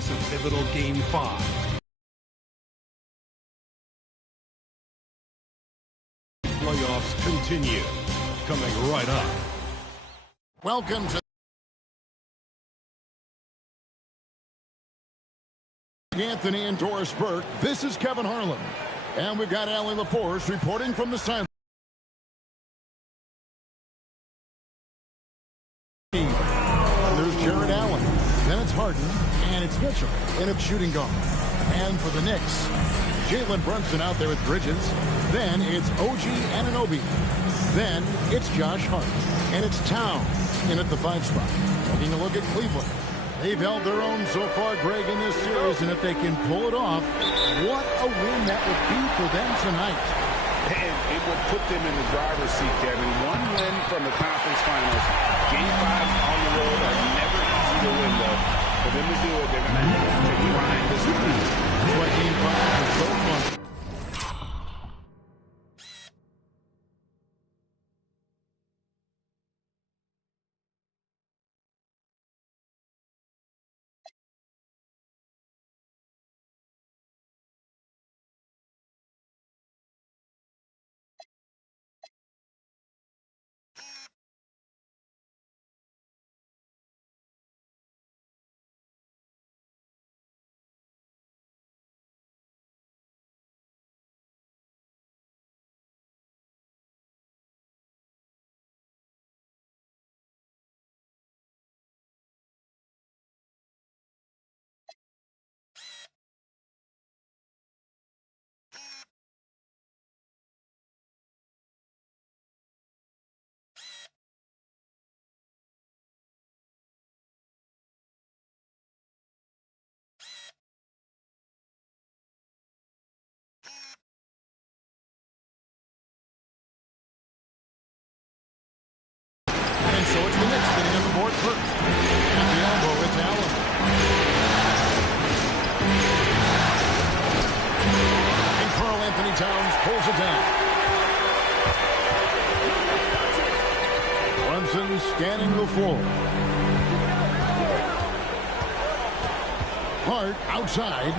face a pivotal Game 5. Playoffs continue. Coming right up. Welcome to Anthony and Doris Burke. This is Kevin Harlan. And we've got Allie LaForce reporting from the sideline. There's Jared Allen. Then it's Harden. And it's Mitchell in a shooting guard. And for the Knicks, Jalen Brunson out there with Bridges. Then it's OG Anunoby. Then it's Josh Hart. And it's Towns in at the 5 spot. Taking a look at Cleveland. They've held their own so far, Greg, in this series, and if they can pull it off, what a win that would be for them tonight. And it would put them in the driver's seat, Kevin. One win from the conference finals. Game 5s on the road are never easy to win, though. For them to do it, they're going to have to grind this one out. That's why Game 5 is so fun. So it's the Knicks getting on the board first. At the elbow, it's Allen. And Karl Anthony Towns pulls it down. Brunson scanning the floor. Hart outside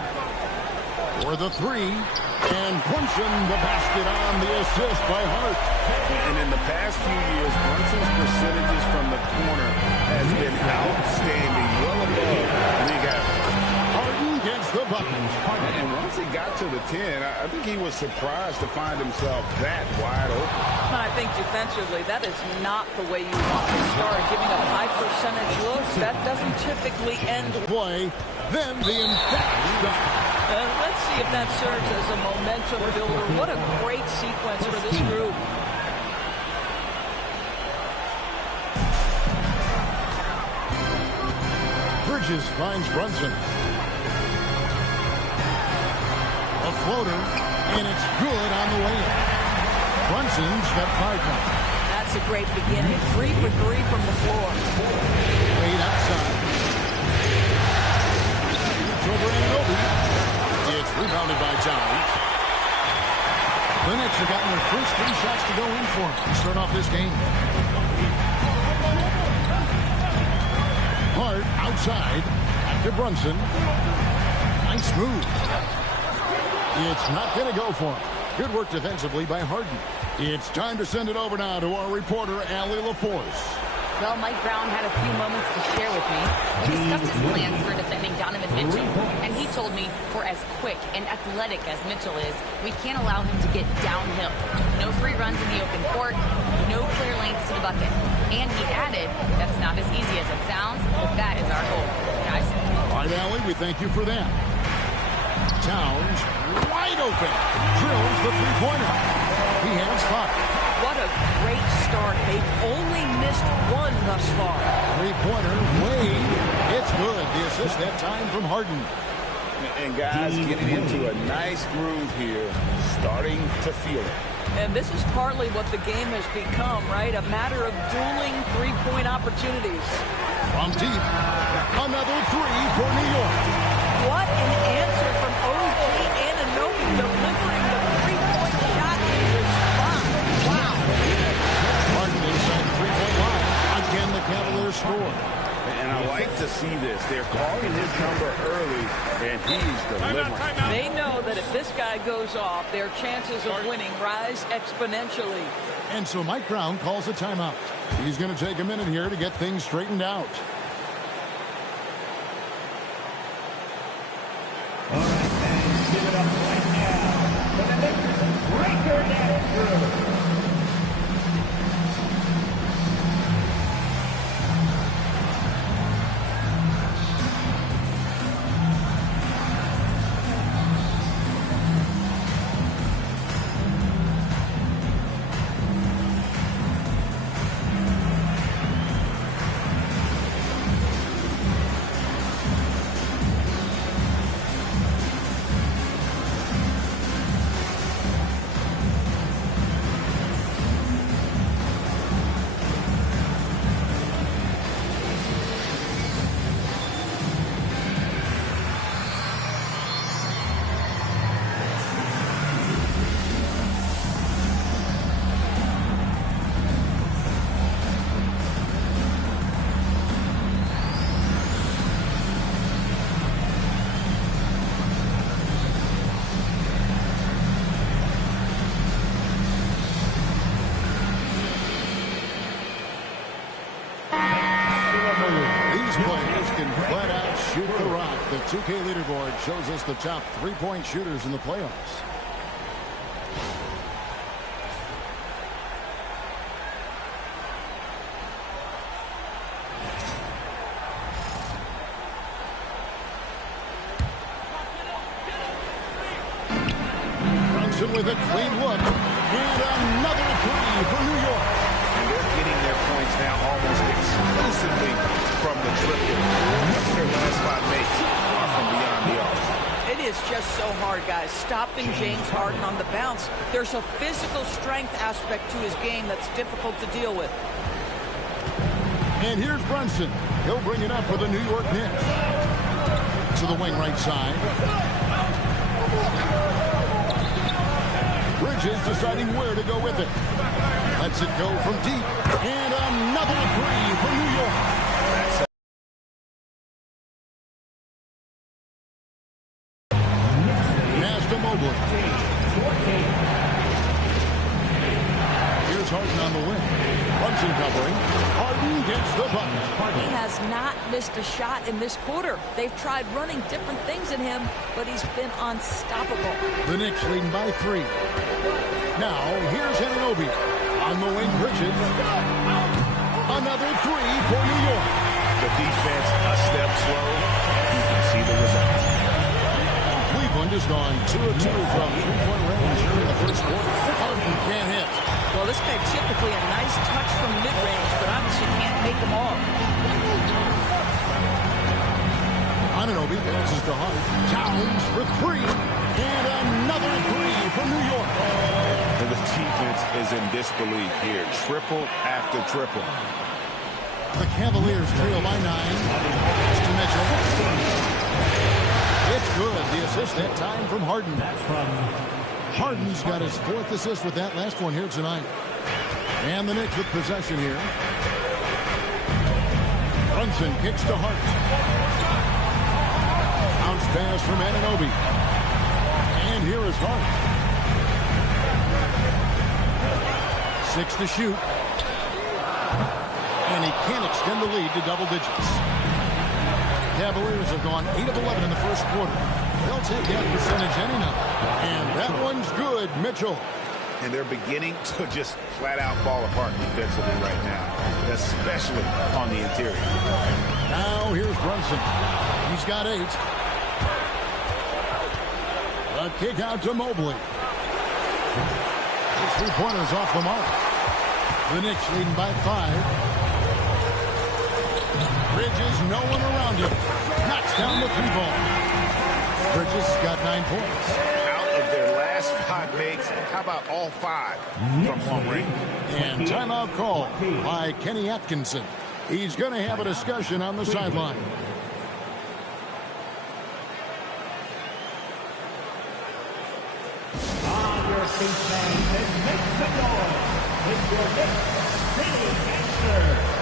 for the 3. And Brunson the basket on the assist by Hart. And in the past few years, Brunson's percentages from the corner has been outstanding, well above league average. Harden gets the bucket. And once he got to the 10, I think he was surprised to find himself that wide open. I think defensively, that is not the way you want to start. Giving up high percentage looks, that doesn't typically end Play, then the emphatic stop. Let's see if that serves as a momentum builder. What a great sequence for this group. Bridges finds Brunson. A floater, and it's good on the way in. Brunson's got 5 points. That's a great beginning. 3 for 3 from the floor. Wade outside. It's over Anunoby. It's rebounded by Towns. The Knicks have gotten their first 3 shots to go in for them to start off this game. Hart outside. Back to Brunson. Nice move. It's not going to go for him. Good work defensively by Harden. It's time to send it over now to our reporter, Allie LaForce. Well, Mike Brown had a few moments to share with me. We discussed his plans for defending Donovan Mitchell, and he told me for as quick and athletic as Mitchell is, we can't allow him to get downhill. No free runs in the open court, no clear lanes to the bucket. And he added, that's not as easy as it sounds, but that is our goal. Guys? All right, Allie, we thank you for that. Towns, wide open, drills the 3-pointer. He has 5. What a great start. They've only missed 1 thus far. 3-pointer, Wade. It's good. The assist that time from Harden. And guys getting into a nice groove here, starting to feel it. And this is partly what the game has become, right? A matter of dueling 3-point opportunities. From deep, another 3 for New York. What an answer from OG Anunoby, delivering the 3-point shot in response. Wow. Harden inside the 3-point line. Again, the Cavaliers score. And I like to see this. They're calling his number early, and he's delivering. They know that if this guy goes off, their chances of winning rise exponentially. And so Mike Brown calls a timeout. He's going to take a minute here to get things straightened out. All right, fans, give it up right now for the Knicks breaker dance. Players can flat out shoot the rock. The 2K leaderboard shows us the top three-point shooters in the playoffs. Brunson with a clean look. And another three for New York. And they're getting their points now almost exclusively from the triple. What's their last 5 makes are from beyond the arc. It is just so hard, guys, stopping James Harden on the bounce. There's a physical strength aspect to his game that's difficult to deal with. And here's Brunson. He'll bring it up for the New York Knicks. To the wing right side. Bridges deciding where to go with it. Lets it go from deep. And another three for New York. Mobley. Here's Harden on the wing. Brunson covering. Harden gets the bucket. He has not missed a shot in this quarter. They've tried running different things at him, but he's been unstoppable. The Knicks leading by 3. Now, here's Anunoby. On the wing, Bridges. Another three for New York. The defense a step slow. You can see the results. Cleveland has gone 2 of 2 from three-point range here in the first quarter. Harden can't hit. Well, this guy typically a nice touch from mid-range, but obviously can't make them all. Anunoby passes to Harden. Towns for 3. And another three for New York. And the defense is in disbelief here. Triple after triple. The Cavaliers trail by 9. Pass to Mitchell. It's good. The assist that time from Harden. Harden's got his 4th assist with that last one here tonight. And the Knicks with possession here. Brunson kicks to Hart. Bounce pass from Anunoby. And here is Hart. 6 to shoot. And he can't extend the lead to double digits. Cavaliers have gone 8 of 11 in the first quarter. They'll take that percentage any night. And that one's good, Mitchell. And they're beginning to just flat out fall apart defensively right now, especially on the interior. Now here's Brunson. He's got 8. A kick out to Mobley. His three-pointers off the mark. The Knicks leading by 5. Bridges, no one around him. Knocks down the 3-ball. Bridges got 9 points. Out of their last 5 makes, how about all 5 from long range? And timeout call by Kenny Atkinson. He's going to have a discussion on the sideline. On your feet, fans, and make some noise. It's your Knicks City Gangsters.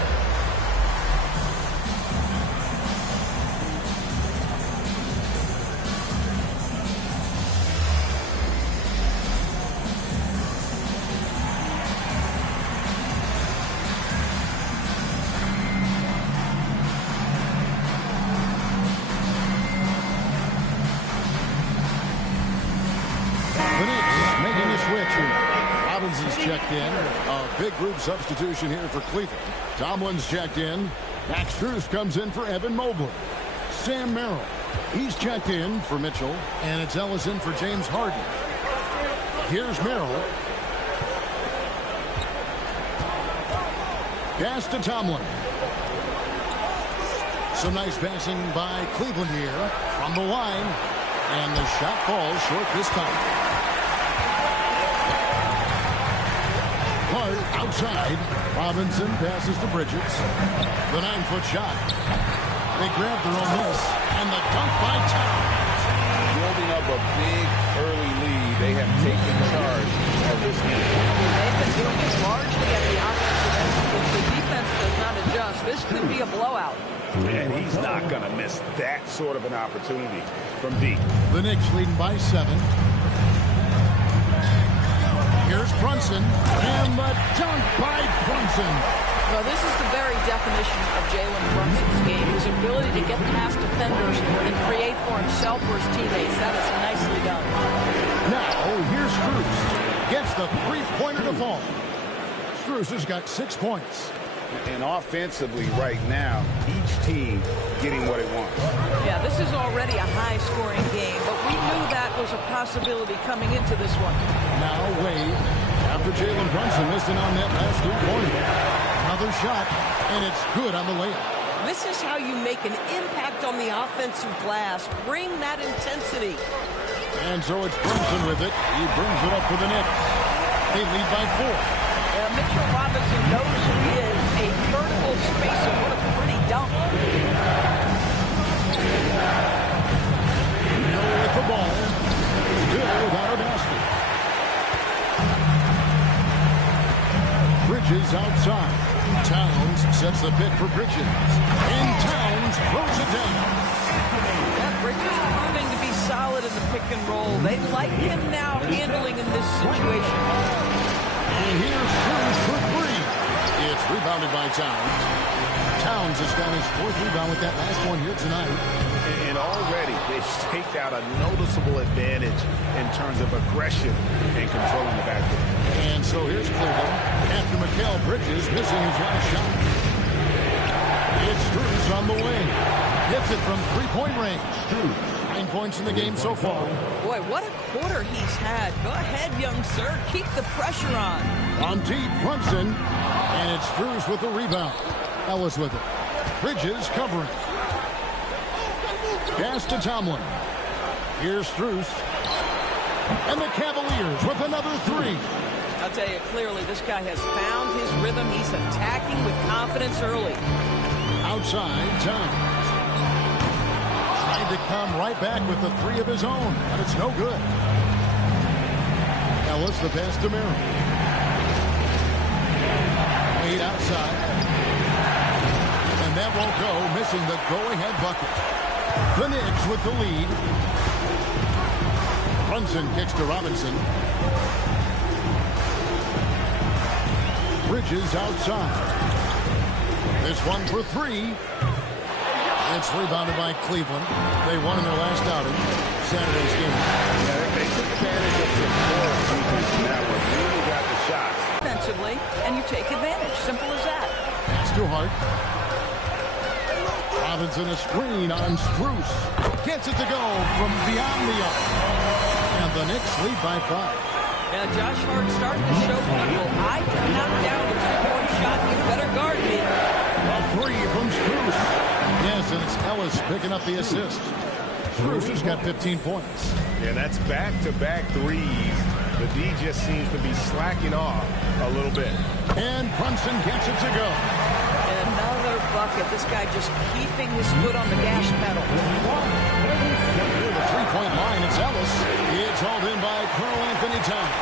Evans is checked in. A big group substitution here for Cleveland. Tomlin's checked in. Max Strus comes in for Evan Mobley. Sam Merrill, he's checked in for Mitchell. And it's Ellis in for James Harden. Here's Merrill. Pass to Tomlin. Some nice passing by Cleveland here from the line. And the shot falls short this time. Hart outside. Robinson passes to Bridges. The 9-foot shot. They grab their own miss. And the dunk by Towns. Building up a big early lead. They have taken charge of this game. They've been doing it largely at the offensive end. If the defense does not adjust, this could be a blowout. And he's not going to miss that sort of an opportunity from deep. The Knicks leading by 7. Here's Brunson. And the dunk by Brunson. Well, this is the very definition of Jalen Brunson's game. His ability to get past defenders and create for himself or his teammates. That is nicely done. Now, here's Strus. Gets the three-pointer to fall. Strus has got 6 points. And offensively right now, each team getting what it wants. Yeah, this is already a high-scoring game, but we knew that was a possibility coming into this one. Now Wade, after Jalen Brunson missing on that last three-pointer. Another shot, and it's good on the layup. This is how you make an impact on the offensive glass. Bring that intensity. And so it's Brunson with it. He brings it up for the Knicks. They lead by 4. Mitchell Robinson knows who he is. A vertical spacer. What a pretty dunk. Hill with the ball. Still without a basket. Bridges outside. Towns sets the pick for Bridges. And Towns throws it down. Yeah, Bridges proving to be solid in the pick and roll. They like him now handling in this situation. And here's Strus for 3. It's rebounded by Towns. Towns has got his 4th rebound with that last one here tonight. And already they've staked out a noticeable advantage in terms of aggression and controlling the backcourt. And so here's Cleveland after Mikal Bridges missing his last shot. It's Strus on the wing. Hits it from three-point range. 9 points in the game so far. Boy, what a quarter he's had. Go ahead, young sir. Keep the pressure on. On deep, Brunson. And it's Strus with the rebound. Ellis with it. Bridges covering. Pass to Tomlin. Here's Strus. And the Cavaliers with another 3. I'll tell you clearly, this guy has found his rhythm. He's attacking with confidence early. Outside, Towns. Tried to come right back with the 3 of his own, but it's no good. Ellis, the pass to Merrill. Wade outside. And that won't go, missing the go-ahead bucket. The Knicks with the lead. Brunson kicks to Robinson. Bridges outside. This one for 3. It's rebounded by Cleveland. They won in their last outing. Saturday's game. Yeah, they took advantage of some poor defense in that one. Really got the shots. Defensively, and you take advantage. Simple as that. Pass to Hart. Robinson a screen on Strus. Gets it to go from beyond the arc. And the Knicks lead by 5. Yeah, Josh Hart starting to show people, I can knock down the three-point shot. You better guard me. A 3 from Strus. Yes, and it's Ellis picking up the assist. Strus has got 15 points. Yeah, that's back-to-back threes. The D just seems to be slacking off a little bit. And Brunson gets it to go. And another bucket. This guy just keeping his foot on the gas pedal. Near the three-point line, it's Ellis. It's hauled in by Karl Anthony Towns.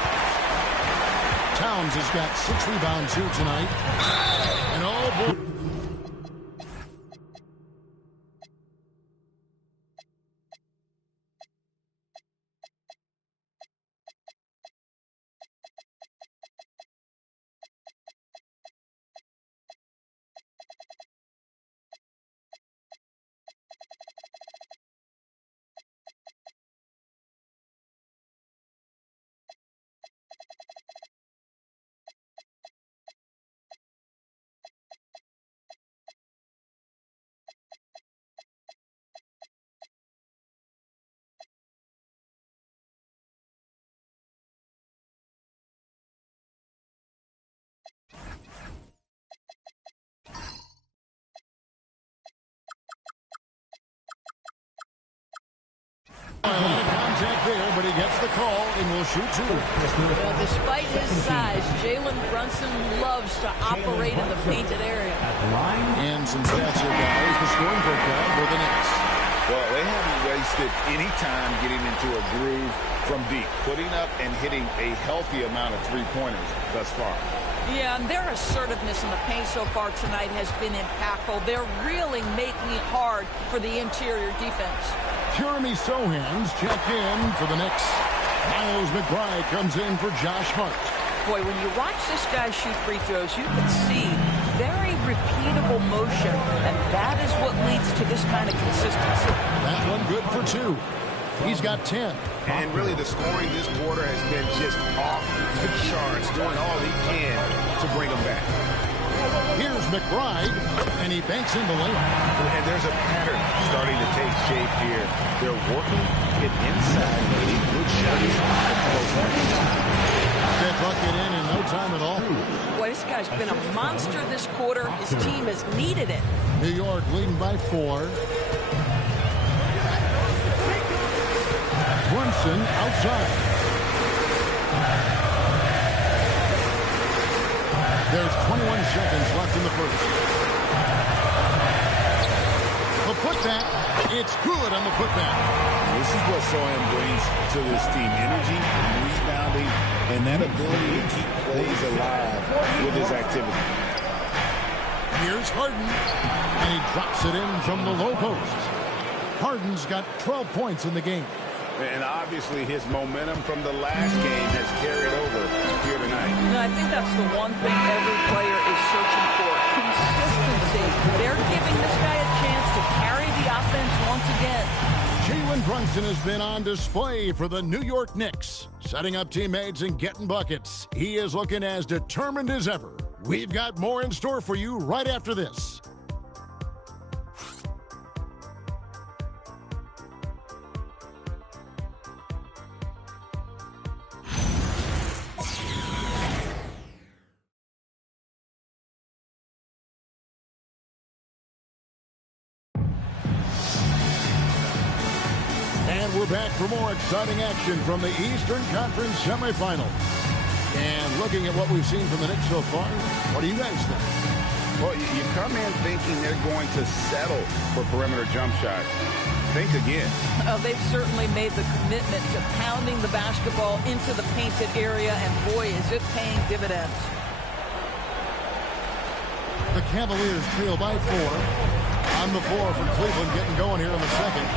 Towns has got 6 rebounds here tonight. And oh boy. contact there, but he gets the call and will shoot two. Well, despite his size, Jalen Brunson loves to operate in the painted area. And some stats here, guys. The scoring breakdown for the Knicks. Well, they haven't wasted any time getting into a groove from deep, putting up and hitting a healthy amount of three-pointers thus far. Yeah, and their assertiveness in the paint so far tonight has been impactful. They're really making it hard for the interior defense. Jeremy Sohan's checked in for the Knicks. Miles McBride comes in for Josh Hart. Boy, when you watch this guy shoot free throws, you can see very repeatable motion, and that is what leads to this kind of consistency. That one good for two. He's got 10. And really the scoring this quarter has been just off the charts, doing all he can to bring them back. Here's McBride, and he banks in the lane. And there's a pattern starting to take shape here. They're working it inside, getting good shots from close range. That bucket in no time at all. Boy, this guy's been a monster this quarter. His team has needed it. New York leading by 4. Brunson outside. There's 21 seconds left in the first. The putback. It's good on the putback. This is what Sohan brings to this team. Energy, rebounding, and that ability to keep plays alive with his activity. Here's Harden, and he drops it in from the low post. Harden's got 12 points in the game. And obviously his momentum from the last game has carried over here tonight. And I think that's the one thing every player is searching for. Consistency. They're giving this guy a chance to carry the offense once again. Jalen Brunson has been on display for the New York Knicks, setting up teammates and getting buckets. He is looking as determined as ever. We've got more in store for you right after this. We're back for more exciting action from the Eastern Conference semifinals. And looking at what we've seen from the Knicks so far, what do you guys think? Well, you come in thinking they're going to settle for perimeter jump shots. Think again. They've certainly made the commitment to pounding the basketball into the painted area, and boy, is it paying dividends. The Cavaliers trail by 4. On the floor for Cleveland, getting going here in the second.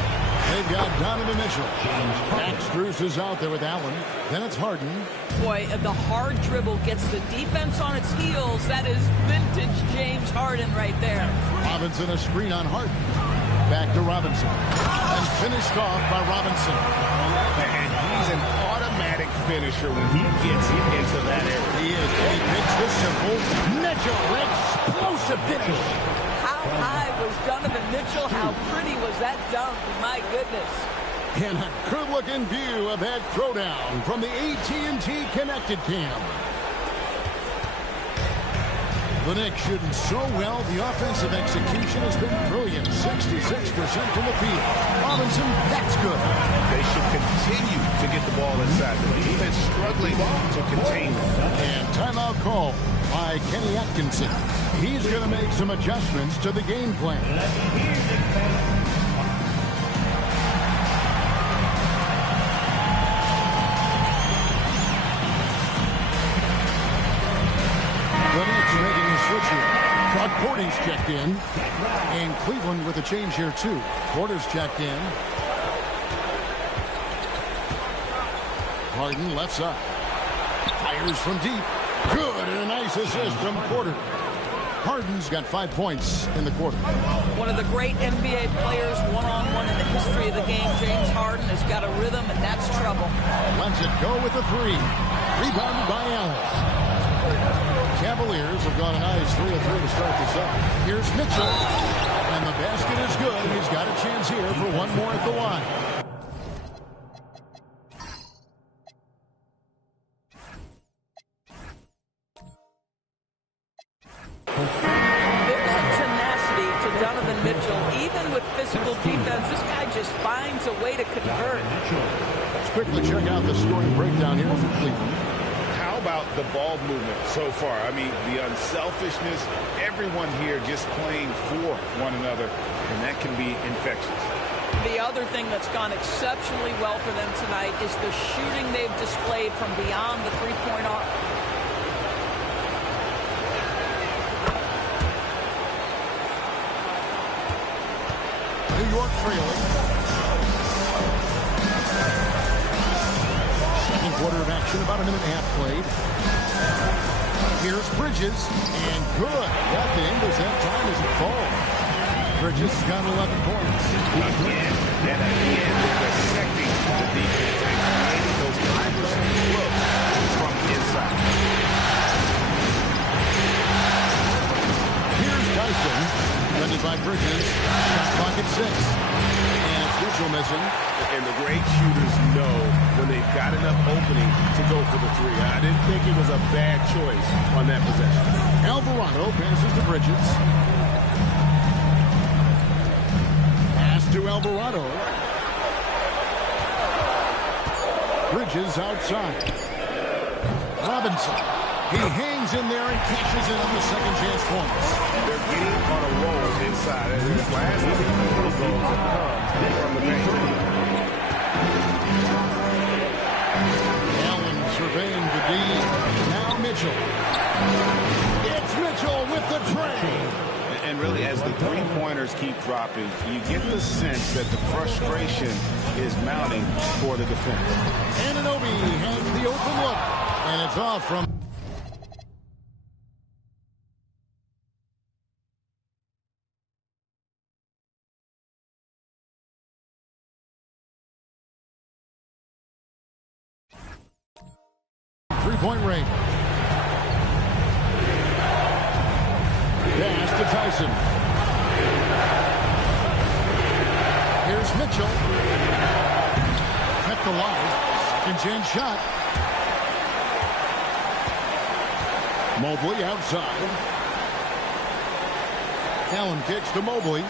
They've got Donovan Mitchell. Max Strus is out there with Allen. Then it's Harden. Boy, the hard dribble gets the defense on its heels. That is vintage James Harden right there. Robinson a screen on Harden. Back to Robinson. And finished off by Robinson. And he's an automatic finisher when he gets into that area. He is. And he takes the simple Mitchell. Explosive finish. How high was Donovan Mitchell? How pretty was that dunk? My goodness. And a good-looking view of that throwdown from the AT&T Connected Cam. The Knicks shooting so well. The offensive execution has been brilliant. 66% from the field. Robinson, that's good. They should continue to get the ball inside. The defense struggling to contain them. And timeout call by Kenny Atkinson. He's going to make some adjustments to the game plan. The Knicks making a switch here. Todd Porter's checked in. And Cleveland with a change here, too. Porter's checked in. Harden left side. Fires from deep. Good, and a nice assist from Porter. Harden's got 5 points in the quarter. One of the great NBA players one-on-one in the history of the game. James Harden has got a rhythm, and that's trouble. Lets it go with the 3. Rebounded by Allen. Cavaliers have gone a nice 3-3 to start the second. Here's Mitchell. And the basket is good, and he's got a chance here for one more at the line. with physical defense. This guy just finds a way to convert. Let's quickly check out the scoring breakdown here for Cleveland. How about the ball movement so far? I mean, the unselfishness, everyone here just playing for one another, and that can be infectious. The other thing that's gone exceptionally well for them tonight is the shooting they've displayed from beyond the three-point arc. New York trailing. Second quarter of action, about a minute and a half played. Here's Bridges, and good. Got the Ingles that time as it falls. Bridges got 11 points. Again and again, they're dissecting the defense and creating those high-percentage looks from inside. Here's Tyson, defended by Bridges. Shot clock at 6. And it's Mitchell missing. And the great shooters know when they've got enough opening to go for the three. I didn't think it was a bad choice on that possession. Alvarado passes to Bridges. Pass to Alvarado. Bridges outside. Robinson. He hangs in there and cashes in on the second chance points. They're getting on a roll inside. And the last of the goals that comes from the bench. Allen surveying the D. Now Mitchell. It's Mitchell with the tray. And really, as the three-pointers keep dropping, you get the sense that the frustration is mounting for the defense. Anunoby has the open look. And it's off from... 3-point range. Pass to Tyson. Here's Mitchell. Kept alive. Second chance shot. Mobley outside. Allen kicks to Mobley.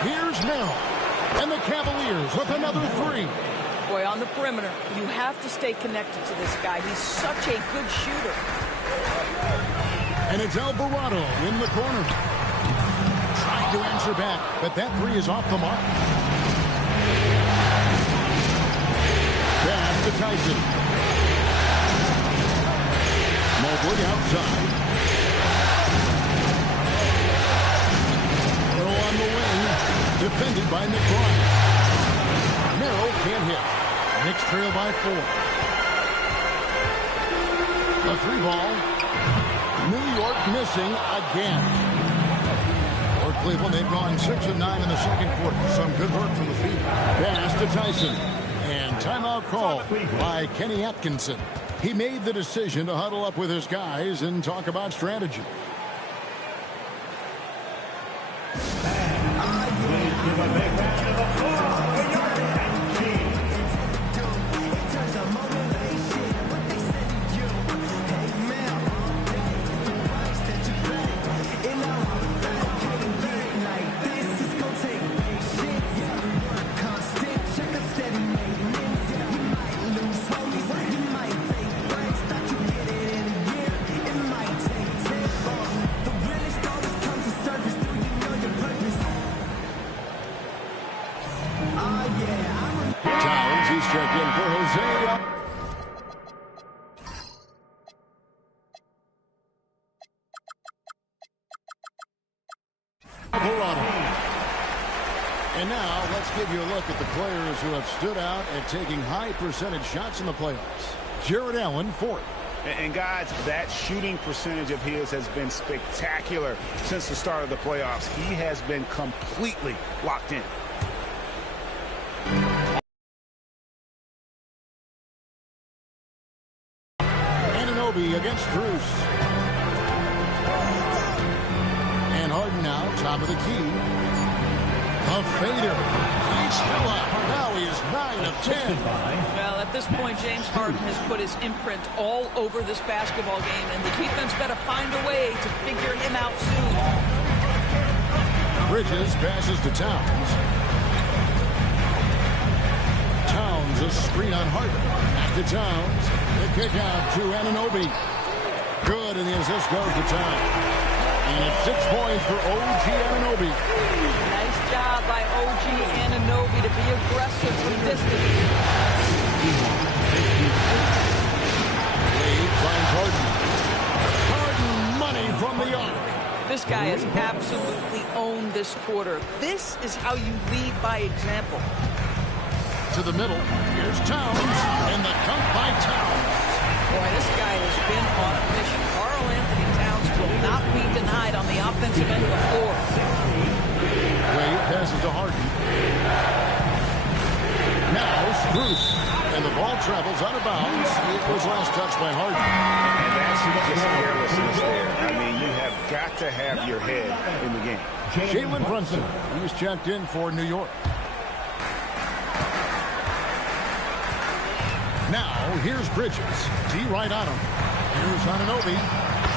Here's Merrill. And the Cavaliers with another three. Boy, on the perimeter, you have to stay connected to this guy. He's such a good shooter. And it's Alvarado in the corner. Trying to answer back, but that three is off the mark. Pass to Tyson. Mobley outside. Throw on the wing. Defended by McBride. Merrill can't hit. Knicks trail by 4. A 3-ball. New York missing again. For Cleveland, they've gone 6 of 9 in the second quarter. Some good work from the field. Pass to Tyson. And timeout call by Kenny Atkinson. He made the decision to huddle up with his guys and talk about strategy. Give a big round of applause for your team. Towns, he's checked in for Jose. Alvarado. And now let's give you a look at the players who have stood out at taking high percentage shots in the playoffs. Jared Allen, 4th. And guys, that shooting percentage of his has been spectacular since the start of the playoffs. He has been completely locked in. Anunoby against Bruce. And Harden now, top of the key. A fader. He's still up. Now he is 9 of 10. Well, at this point, James Harden has put his imprint all over this basketball game, and the defense better find a way to figure him out soon. Bridges passes to Towns. Towns a screen on Harden. Back to Towns. The kick out to Anunoby. Good, and the assist goes to Towns. And it's 6 points for OG Anunoby. Nice job by OG Anunoby to be aggressive from distance. Wade finds Harden. Harden money from the arc. This guy has absolutely owned this quarter. This is how you lead by example. To the middle. Here's Towns. And the dunk by Towns. Boy, this guy has been on a mission. Karl Anthony Towns will not be denied on the offensive end of the floor. Wade passes to Harden. Now Strus. And the ball travels out of bounds. It was last touched by Harden. And that's just carelessness there. I mean, you have got to have your head in the game. Jalen Brunson. He's checked in for New York. Now, here's Bridges. D right on him. Here's Anunoby.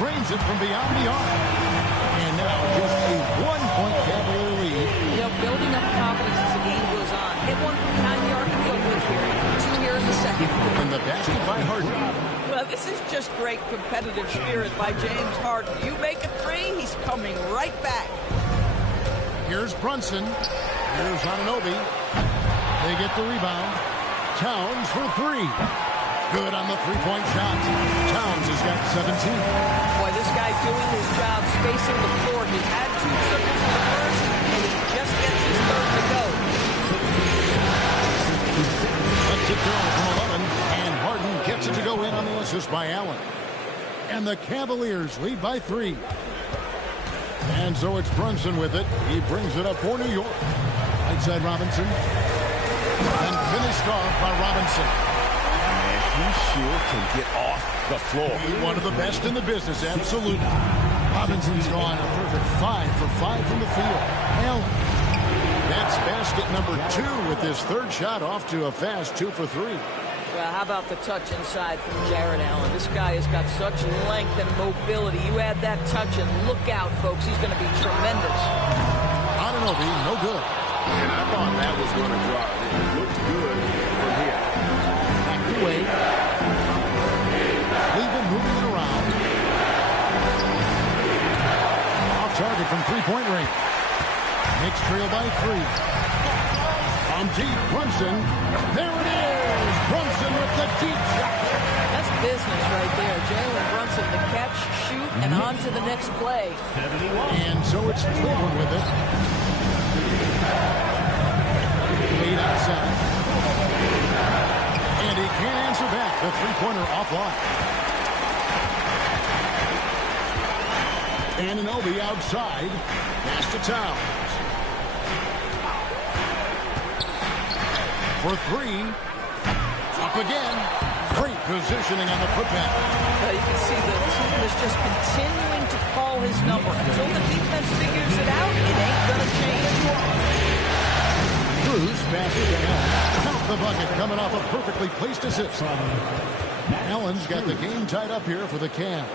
Trains it from beyond the arc. And now just a 1-point Cavalier lead. You know, building up confidence as the game goes on. Hit one from behind the arc and feel good here. 2 here in the second. And the basket by Harden. Well, this is just great competitive spirit by James Harden. You make a three, he's coming right back. Here's Brunson. Here's Anunoby. They get the rebound. Towns for 3. Good on the three-point shot. Towns has got 17. Boy, this guy doing his job spacing the floor. He had 2 triples in the first, and he just gets his third to go. Let's it go from 11, and Harden gets it to go in on the assist by Allen. And the Cavaliers lead by 3. And so it's Brunson with it. He brings it up for New York. Right side Robinson. And finished off by Robinson. And he sure can get off the floor. He's one of the best in the business, absolutely. Robinson's gone a perfect 5 for 5 from the field. Allen. That's basket number 2 with his third shot off to a fast 2 for 3. Well, how about the touch inside from Jared Allen? This guy has got such length and mobility. You add that touch and look out, folks. He's going to be tremendous. Anunoby, no good. And I thought that was going to drop. It looked good from here. Back to Wade. Cleveland moving it around. Off target from three-point range. Knicks trail by 3. From deep, Brunson. There it is! Brunson with the deep shot. That's business right there. Jalen Brunson, the catch, shoot, and on to the next play. And so it's Cleveland with it. Wade outside. And he can't answer back. The three-pointer offline. Anunoby outside. Pass to Towns. For 3. Up again. Great positioning on the putback. You can see the team is just continuing to call his number. Until the defense figures it out, it ain't going to change. Cruz passes to Allen. Count the bucket coming off a perfectly placed assist. Allen's got the game tied up here for the Cavs.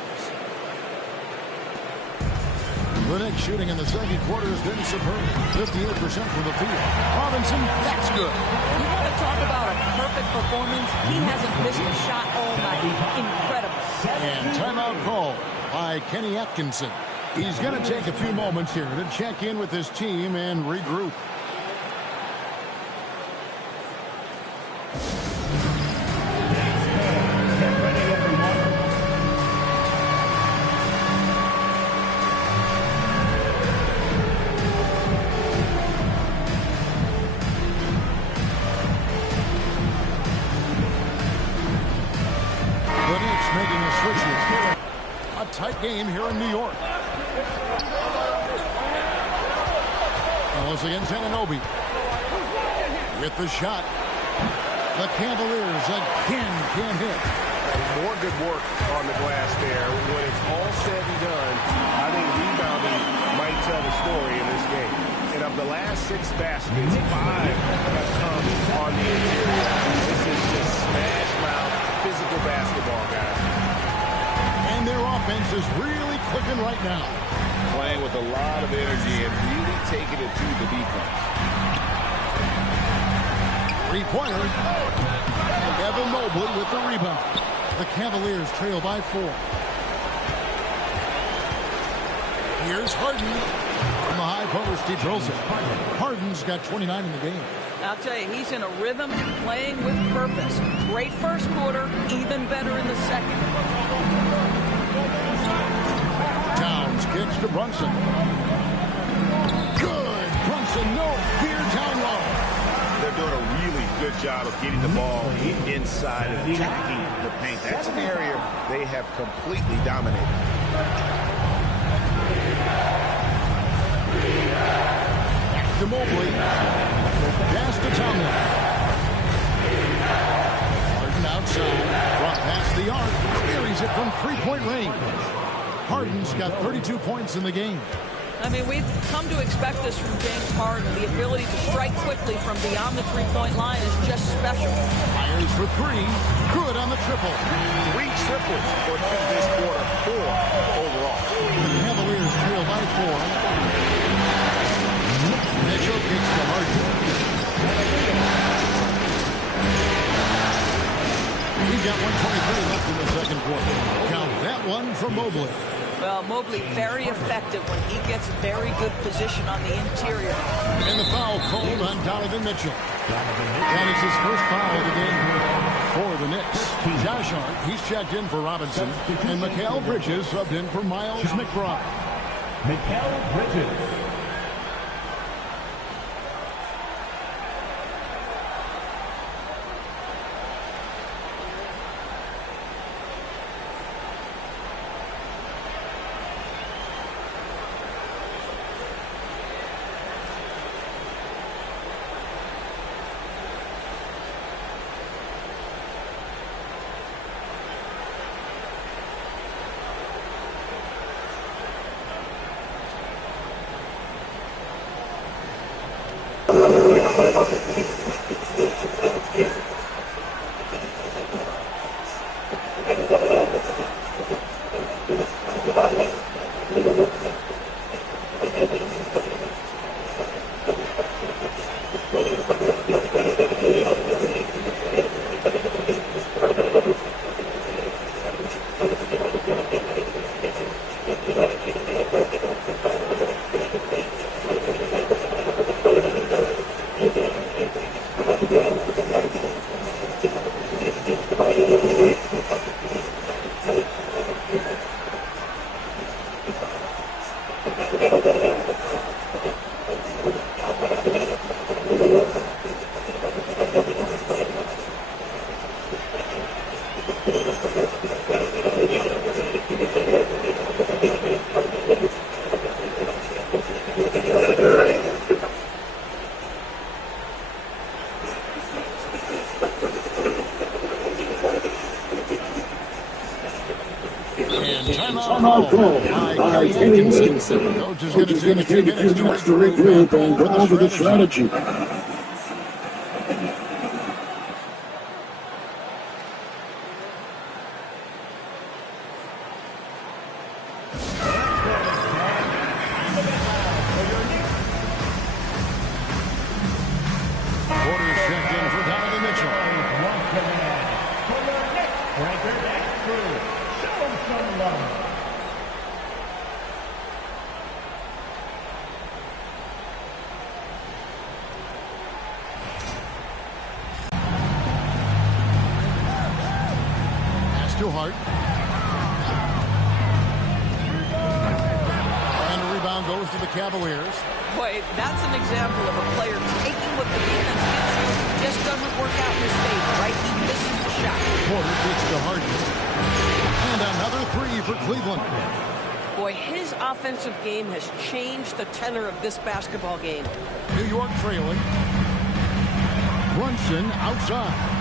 The Knicks shooting in the second quarter has been superb. 58% from the field. Robinson, that's good. You want to talk about a perfect performance? He hasn't missed a shot all night. Incredible. And timeout call by Kenny Atkinson. He's going to take a few moments here to check in with his team and regroup. Tight game here in New York. Ellis against Anunoby. With the shot. The Cavaliers again can't hit. More good work on the glass there. When it's all said and done, I think rebounding might tell the story in this game. And of the last 6 baskets, 5 have come on the interior. This is just smash mouth physical basketball, guys. And their offense is really clicking right now. playing with a lot of energy and really taking it to the defense. Three-pointer. Evan Mobley with the rebound. The Cavaliers trail by 4. Here's Harden. From the high post, he drills it. Harden's got 29 in the game. I'll tell you, he's in a rhythm, playing with purpose. Great first quarter, even better in the second. Towns kicks to Brunson. Good. Brunson, no fear down low. They're doing a really good job of getting the ball inside and attacking the paint. That's an area they have completely dominated. To Mobley. Pass to Tomlin. Harden outside. Front past the arc. Carries it from three-point range. Harden's got 32 points in the game. I mean, we've come to expect this from James Harden. The ability to strike quickly from beyond the three-point line is just special. Fires for 3. Good on the triple. 3 triples for him this quarter. 4 overall. The Cavaliers trail by 4. Mitchell kicks to Harden. We've got 1:23 left in the second quarter. Count that one from Mobley. Well, Mobley very effective when he gets very good position on the interior. And the foul called on Donovan Mitchell. That is his first foul of the game for the Knicks. Josh Hart, he's checked in for Robinson. And Mikal Bridges subbed in for Miles McBride. Mikal Bridges. Coach is going to take a few minutes to regroup and go over the strategy. Porter's checked in for Donovan Mitchell. For your next breaker, that's through. Show him some love. To Hart. And the rebound goes to the Cavaliers. Boy, that's an example of a player taking what the defense gives you. Just doesn't work out in his favor, right? He misses the shot. Porter kicks to Harden. And another 3 for Cleveland. Boy, his offensive game has changed the tenor of this basketball game. New York trailing. Brunson outside.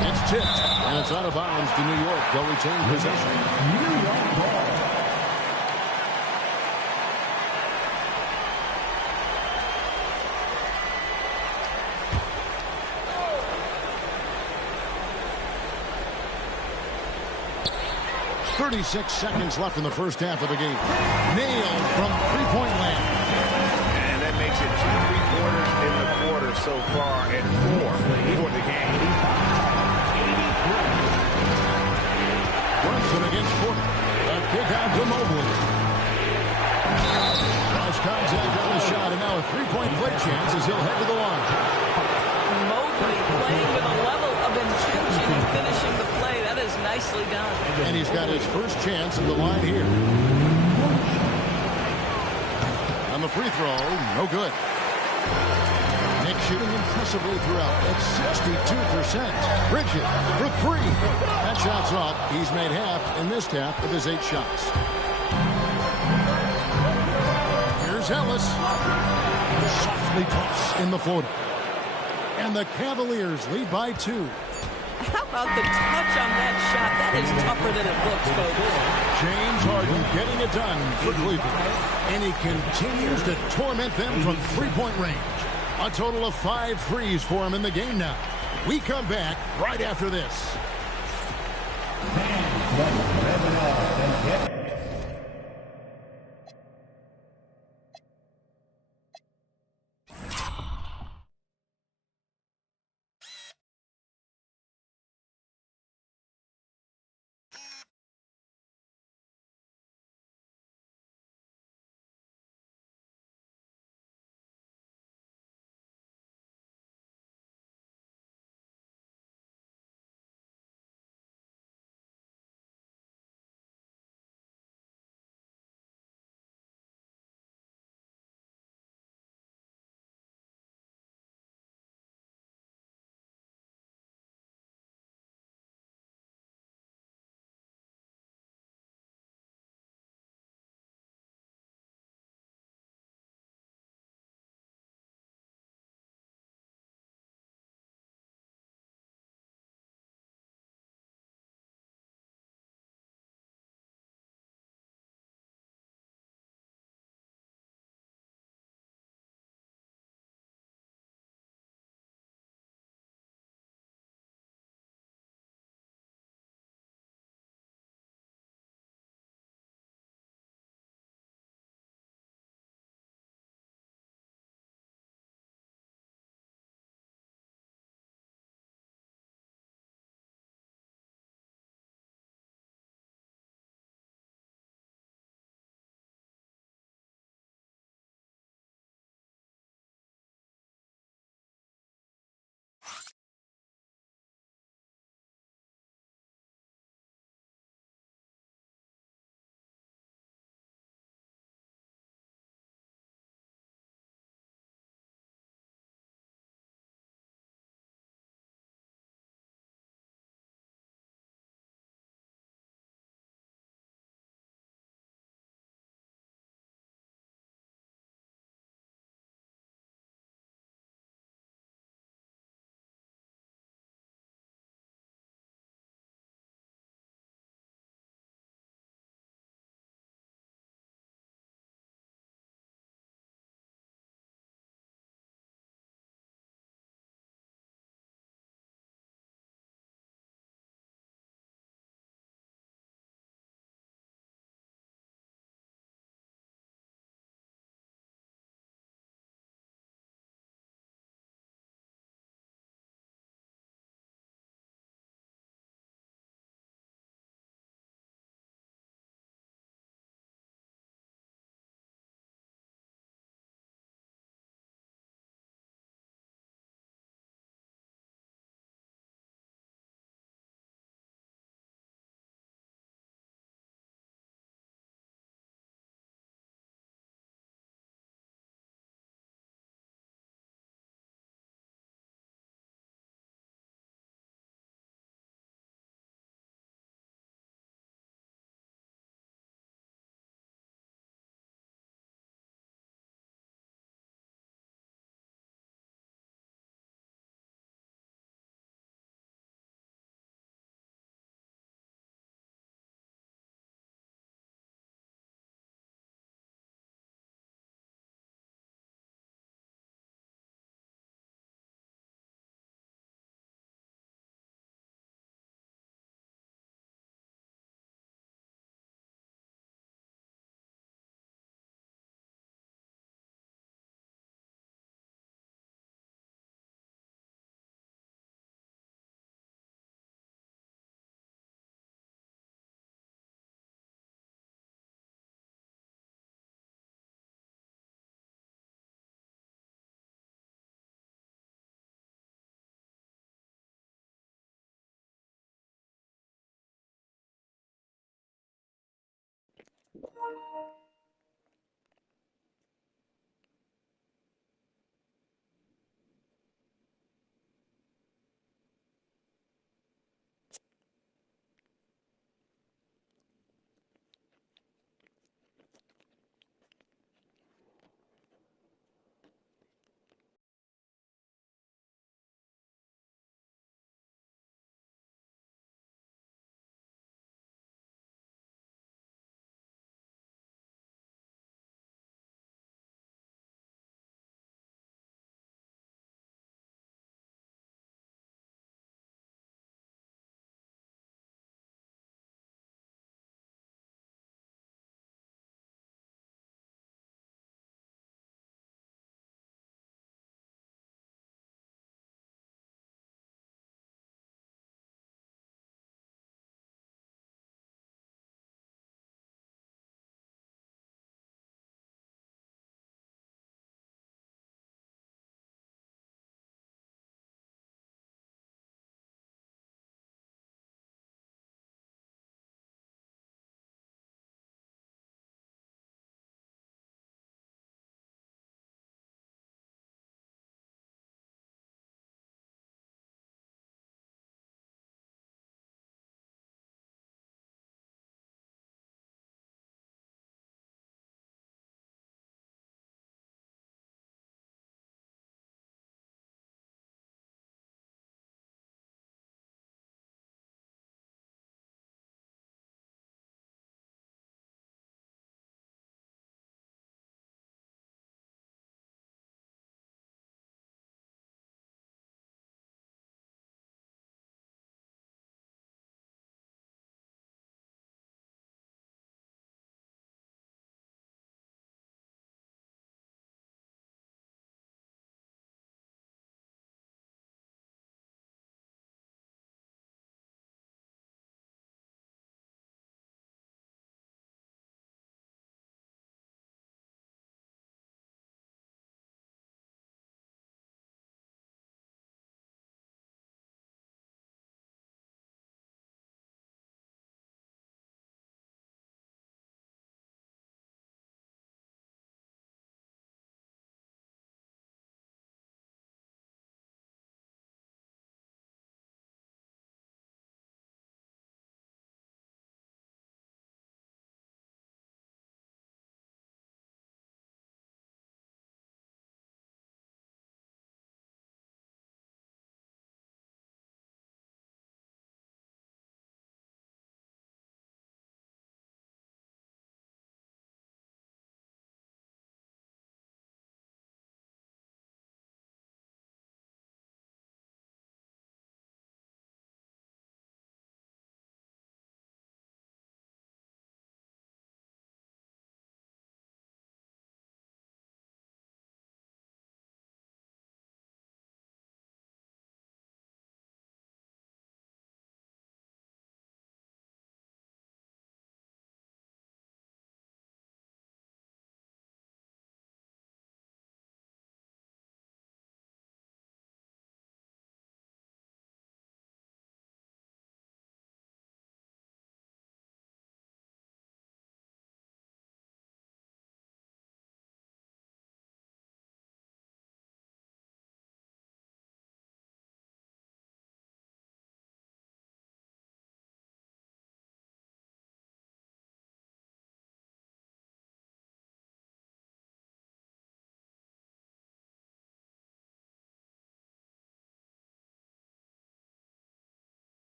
It's tipped, and it's out of bounds to New York. They'll retain possession. New York ball. 36 seconds left in the first half of the game. Nailed from three-point land. And that makes it 2 3-pointers in the quarter so far and 4 for the game. Brunson against Porter. A kick out to Mobley. Cross contact on the shot, and now a three-point play chance as he'll head to the line. Mobley playing with a level of intention and finishing the play. That is nicely done. And he's got his first chance at the line here. On the free throw, no good. Nick shooting impressively throughout at 62%. Bridges for three. That shot's off. He's made half and missed half of his 8 shots. Here's Ellis. Softly drops in the floater. And the Cavaliers lead by 2. How about the touch on that shot? That is tougher than it looks, folks. James Harden getting it done for Cleveland. And he continues to torment them from three-point range. A total of 5 threes for him in the game now. We come back right after this.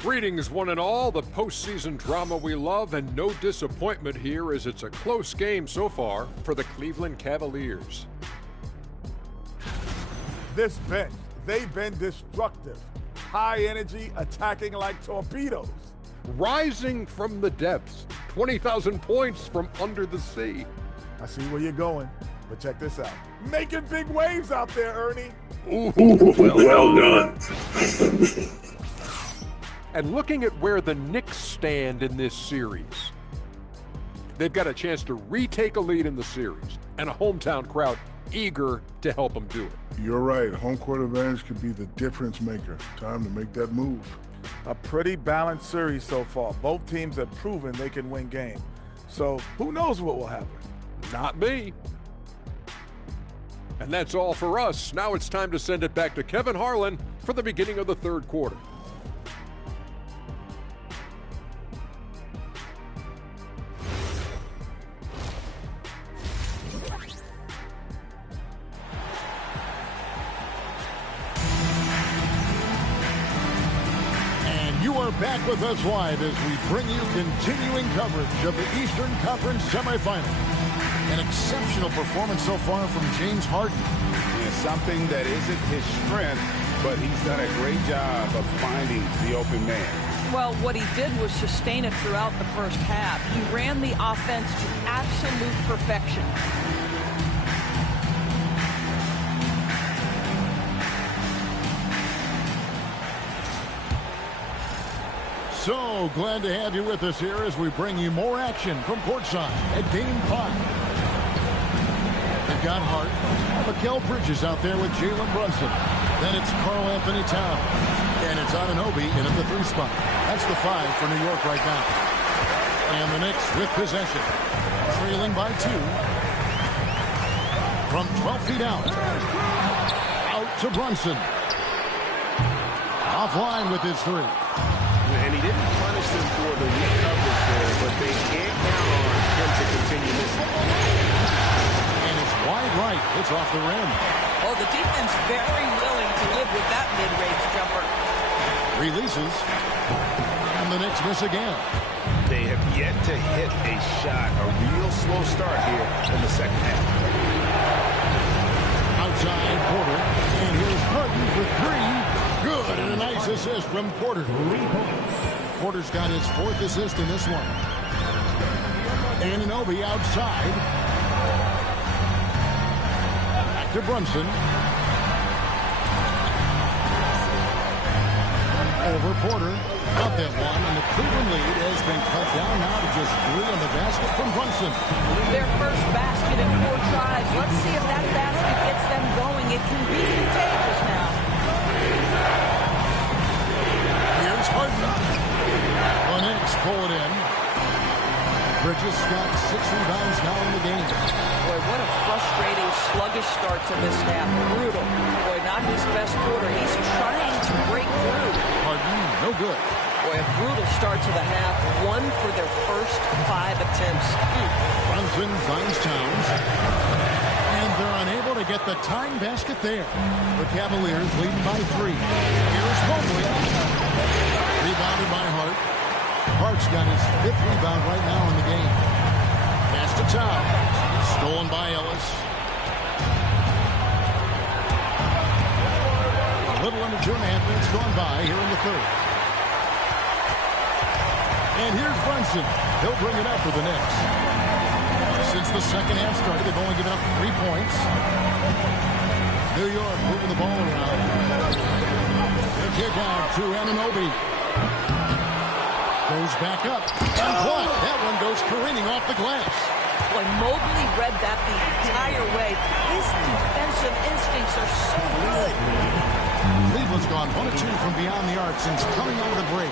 Greetings, one and all. The postseason drama we love, and no disappointment here as it's a close game so far for the Cleveland Cavaliers. This bench, they've been destructive. High energy, attacking like torpedoes. Rising from the depths, 20,000 points from under the sea. I see where you're going, but check this out. Making big waves out there, Ernie. Ooh, well done. And looking at where the Knicks stand in this series, they've got a chance to retake a lead in the series, and a hometown crowd eager to help them do it. You're right. Home court advantage could be the difference maker. Time to make that move. A pretty balanced series so far. Both teams have proven they can win games. So who knows what will happen? Not me. And that's all for us. Now it's time to send it back to Kevin Harlan for the beginning of the third quarter. You are back with us live as we bring you continuing coverage of the Eastern Conference semifinal. An exceptional performance so far from James Harden. Yeah, something that isn't his strength, but he's done a great job of finding the open man. Well, what he did was sustain it throughout the first half. He ran the offense to absolute perfection. So glad to have you with us here as we bring you more action from courtside at Game 5. They've got Hart, Mikal Bridges out there with Jalen Brunson. Then it's Karl Anthony Towns. And it's Anunoby in at the 3 spot. That's the 5 for New York right now. And the Knicks with possession. Trailing by 2. From 12 feet out. Out to Brunson. Offline with his 3. And he didn't punish them for the weak coverage there, but they can't count on him to continue this. And it's wide right. It's off the rim. Oh, the defense very willing to live with that mid-range jumper. Releases. And the Knicks miss again. They have yet to hit a shot, a real slow start here in the second half. Outside Porter. And here's Harden for 3. Good, and a nice assist from Porter. Porter's got his 4th assist in this one. Anunoby outside. Back to Brunson. Over Porter. Got that one, and the Cleveland lead has been cut down now to just 3 on the basket from Brunson. Their first basket in 4 tries. Let's see if that basket gets them going. It can be contagious now. Here's Harden. The Knicks pull it in. Bridges got 6 rebounds now in the game. Boy, what a frustrating, sluggish start to this half. Brutal. Boy, not his best quarter. He's trying to break through. Harden, no good. Boy, a brutal start to the half. 1 for their first 5 attempts. Brunson finds Towns. And they're unable to get the tying basket there. The Cavaliers leading by 3. Here's Mobley. Rebounded by Hart. Hart's got his 5th rebound right now in the game. Pass to Towns. Stolen by Ellis. A little under 2.5 minutes gone by here in the 3rd. And here's Brunson. He'll bring it up for the Knicks. Since the second half started, they've only given up 3 points. New York moving the ball around. The kick out to Anunoby. Goes back up. And blocked. That one goes careening off the glass. Boy, Mobley read that the entire way. His defensive instincts are so good. Cleveland's gone 1 of 2 from beyond the arc since coming out of the break.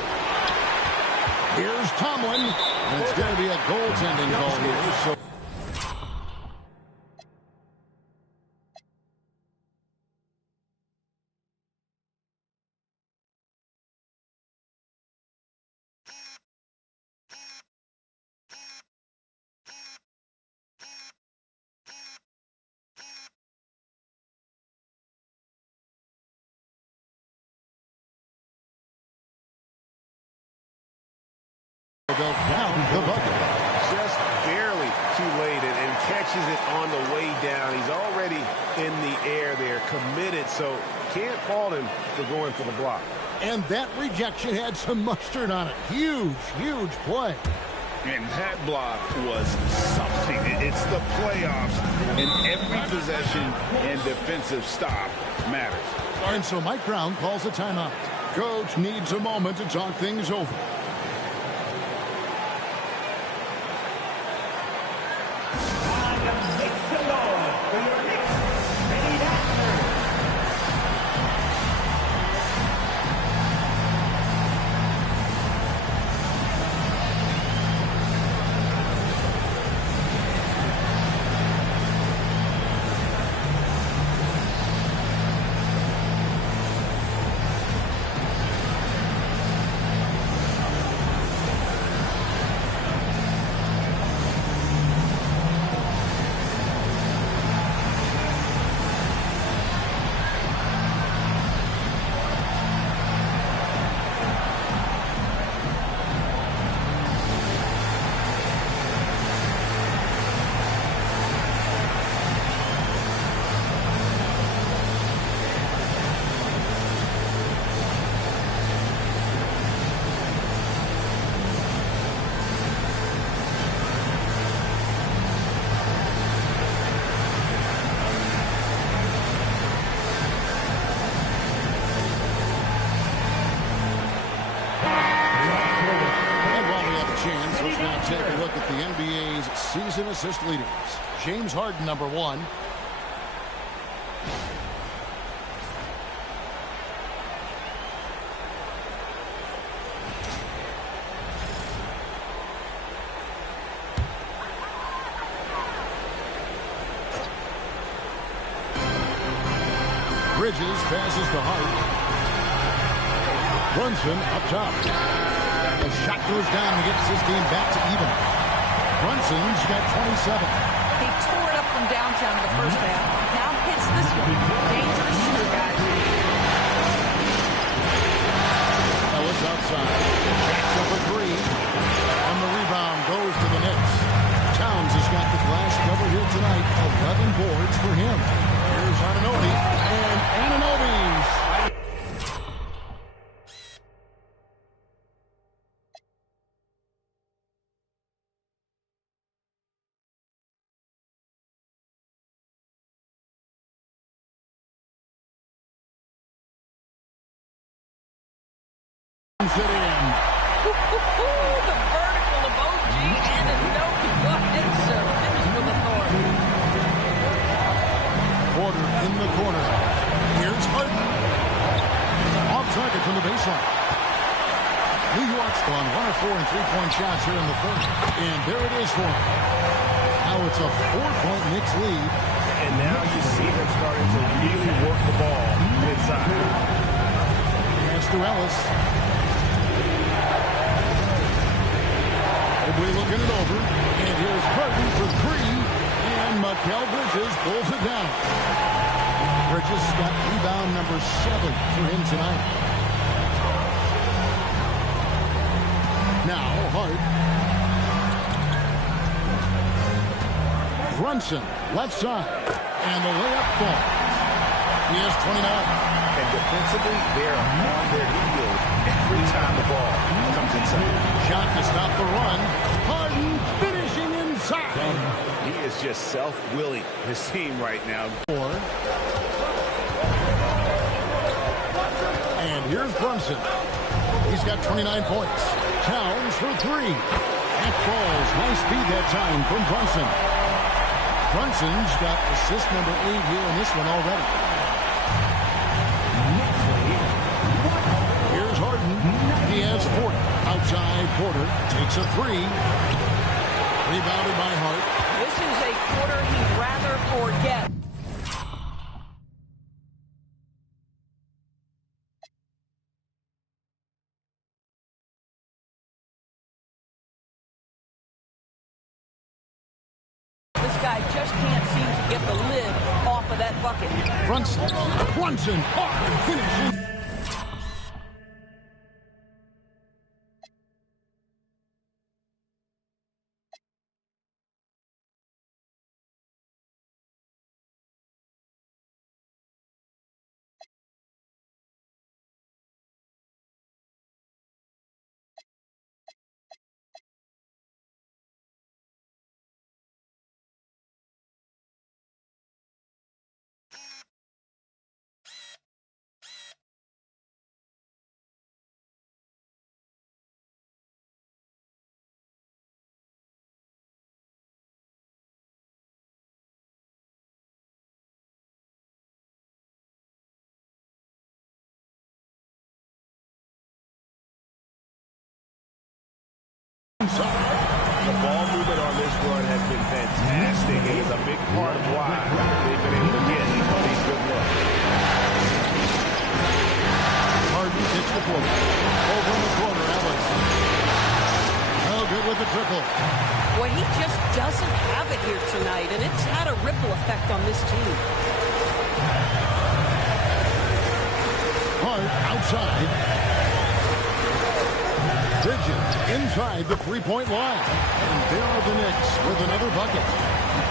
Here's Tomlin. And it's going to be a goaltending call here. So they'll count the bucket. Just barely too late and catches it on the way down. He's already in the air there, committed, so can't fault him for going for the block. And that rejection had some mustard on it. Huge, huge play. And that block was something. It's the playoffs, and every possession and defensive stop matters. And so Mike Brown calls a timeout. Coach needs a moment to talk things over. Make some noise for your Knicks. Benny Daxter. Let's now take a look at the NBA's season assist leaders. James Harden, number 1. Bridges passes to Hart. Brunson up top. The shot goes down and gets his team back to even. Brunson's got 27. He tore it up from downtown in the first half. Now hits this one. Dangerous shooter, guys. Ellis outside. Jacks up a 3. And the rebound goes to the Knicks. Towns has got the glass cover here tonight. 11 boards for him. Here's Anunoby. And Anunoby's. It in. The vertical of OG Anunoby. Go ahead, sir. Finish with authority. Porter in the corner. Here's Harden. Off target from the baseline. New York's gone 1 of 4 in three-point shots here in the third. And there it is for him. Now it's a 4-point Knicks lead. And now you see them starting to really work the ball inside. Pass to Ellis. We're looking it over. And here's Harden for 3. And Mikal Bridges pulls it down. Bridges got rebound number 7 for him tonight. Now Hart. Brunson, left side. And the layup falls. He has 29. And defensively, they're on their heels every time the ball comes inside. Shot to stop the run. Harden finishing inside. He is just self-willing, his team right now. And here's Brunson. He's got 29 points. Towns for 3. That falls. Nice speed that time from Brunson. Brunson's got assist number 8 here in this one already. Here's Harden. He has 40. Outside, Porter takes a 3. Rebounded by Hart. This is a quarter he'd rather forget. This guy just can't seem to get the lid off of that bucket. Brunson, hard finishing. The ball movement on this run has been fantastic. It is a big part of why they've been able to get these good looks. Harden gets the corner. Over in the corner, Ellis. No good with the triple. Boy, he just doesn't have it here tonight, and it's had a ripple effect on this team. Hart outside. Bridges inside the three-point line. And there are the Knicks with another bucket.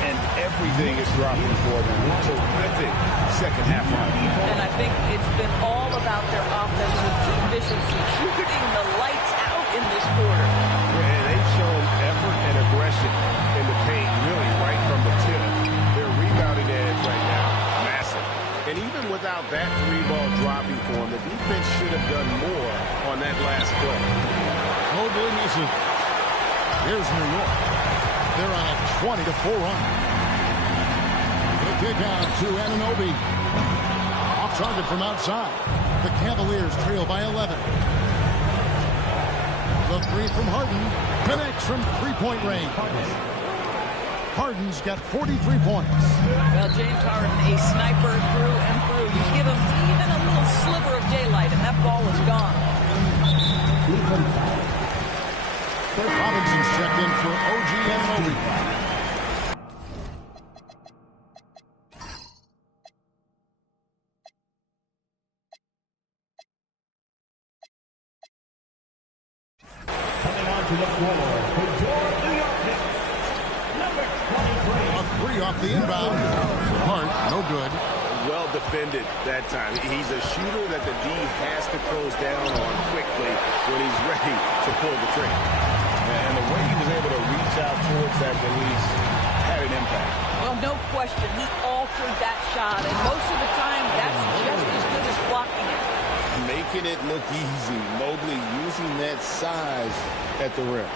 And everything is dropping for them. Terrific second half run. And I think it's been all about their offensive efficiency, shooting the lights out in this quarter. And they've shown effort and aggression in the paint, really right from the tip. Their rebounding edge right now, massive. And even without that three-ball dropping for them, the defense should have done more on that last play. Mobley misses. Here's New York. They're on a 20-4 run. The kick out to Anunoby. Off target from outside. The Cavaliers trail by 11. The three from Harden connects from three-point range. Harden's got 43 points. Well, James Harden, a sniper through and through. You give him even a little sliver of daylight, and that ball is gone. Robinson's checked in for OG Anunoby. Coming onto the floor for your New York Knicks, number 23. A three off the inbound. Hart, no good. Well defended that time. He's a shooter that the D has to close down on quickly when he's ready to pull the trigger. And the way he was able to reach out towards that release had an impact. Well, no question. He altered that shot, and most of the time, that's just as good as blocking it. Making it look easy. Mobley using that size at the rim.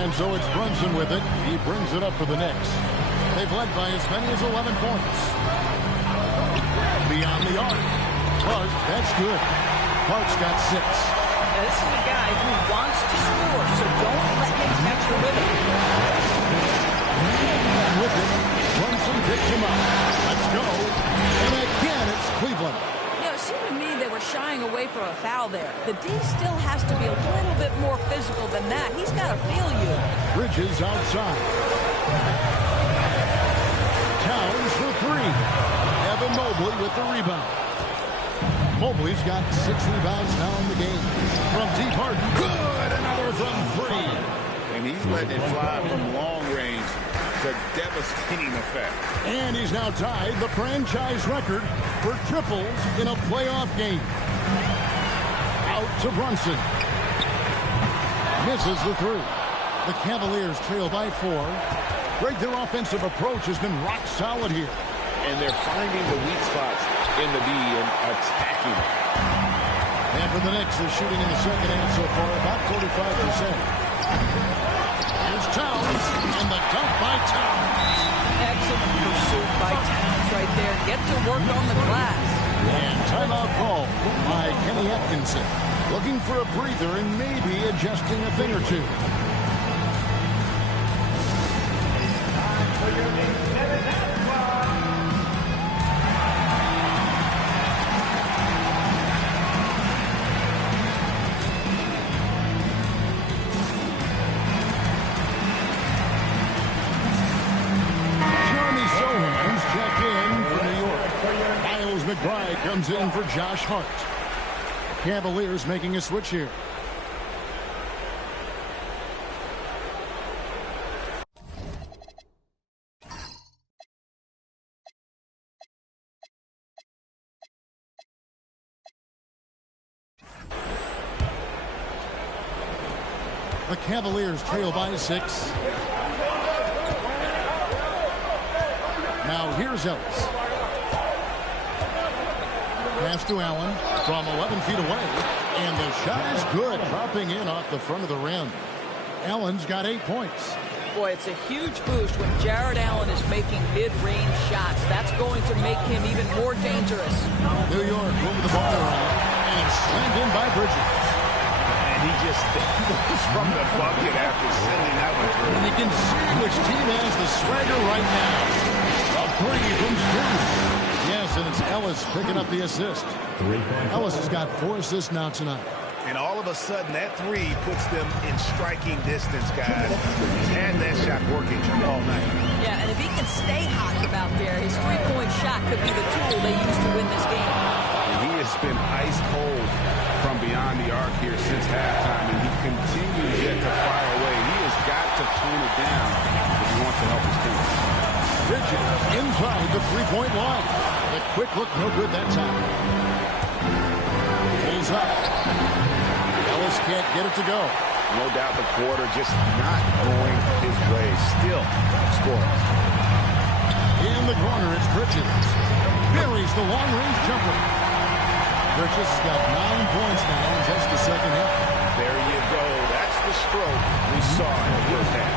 And so it's Brunson with it. He brings it up for the Knicks. They've led by as many as 11 points. Beyond the arc. Hart, that's good. Hart's got 6. Now, this is a guy who wants to score, so don't let him catch you with it. With it, Brunson picks him up. Let's go. And again, it's Cleveland. You know, it seemed to me they were shying away from a foul there. The D still has to be a little bit more physical than that. He's got to feel you. Bridges outside. Towns for 3. Evan Mobley with the rebound. Mobley's got 6 rebounds now in the game. From deep Harden. Good! Another from 3. And he's letting it fly from long range to devastating effect. And he's now tied the franchise record for triples in a playoff game. Out to Brunson. Misses the 3. The Cavaliers trail by 4. Greg, their offensive approach has been rock solid here. And they're finding the weak spots in the D and attacking it. And for the Knicks, they're shooting in the second half so far about 45%. Here's Towns, and the dunk by Towns. Excellent pursuit by Towns right there. Get to work on the glass. And timeout call by Kenny Atkinson. Looking for a breather and maybe adjusting a thing or two. For your Knicks, 7 basketball. McBride comes in for Josh Hart. Cavaliers making a switch here. The Cavaliers trail by 6. Now here's Ellis. Pass to Allen from 11 feet away. And the shot is good, dropping in off the front of the rim. Allen's got 8 points. Boy, it's a huge boost when Jared Allen is making mid-range shots. That's going to make him even more dangerous. New York moving the ball around. And slammed in by Bridges. And he he just goes from the bucket after sending that one through. And you can see which team has the swagger right now. A three from Strus. Yes, and it's Ellis picking up the assist. Ellis has got 4 assists now tonight. And all of a sudden, that three puts them in striking distance, guys. He's had that shot working all night. Yeah, and if he can stay hot from out there, his three-point shot could be the tool they use to win this game. And he has been ice cold from beyond the arc here since halftime, and he continues yet to fire away. He has got to tone it down if he wants to help his team. Bridges inside the three-point line. The quick look, no good that time. Pulls up. Ellis can't get it to go. No doubt the quarter just not going his way. Still scoreless. In the corner, it's Bridges. Buries the long-range jumper. Bridges has got 9 points now in just the second half. There you go. That's the stroke we saw in the first half.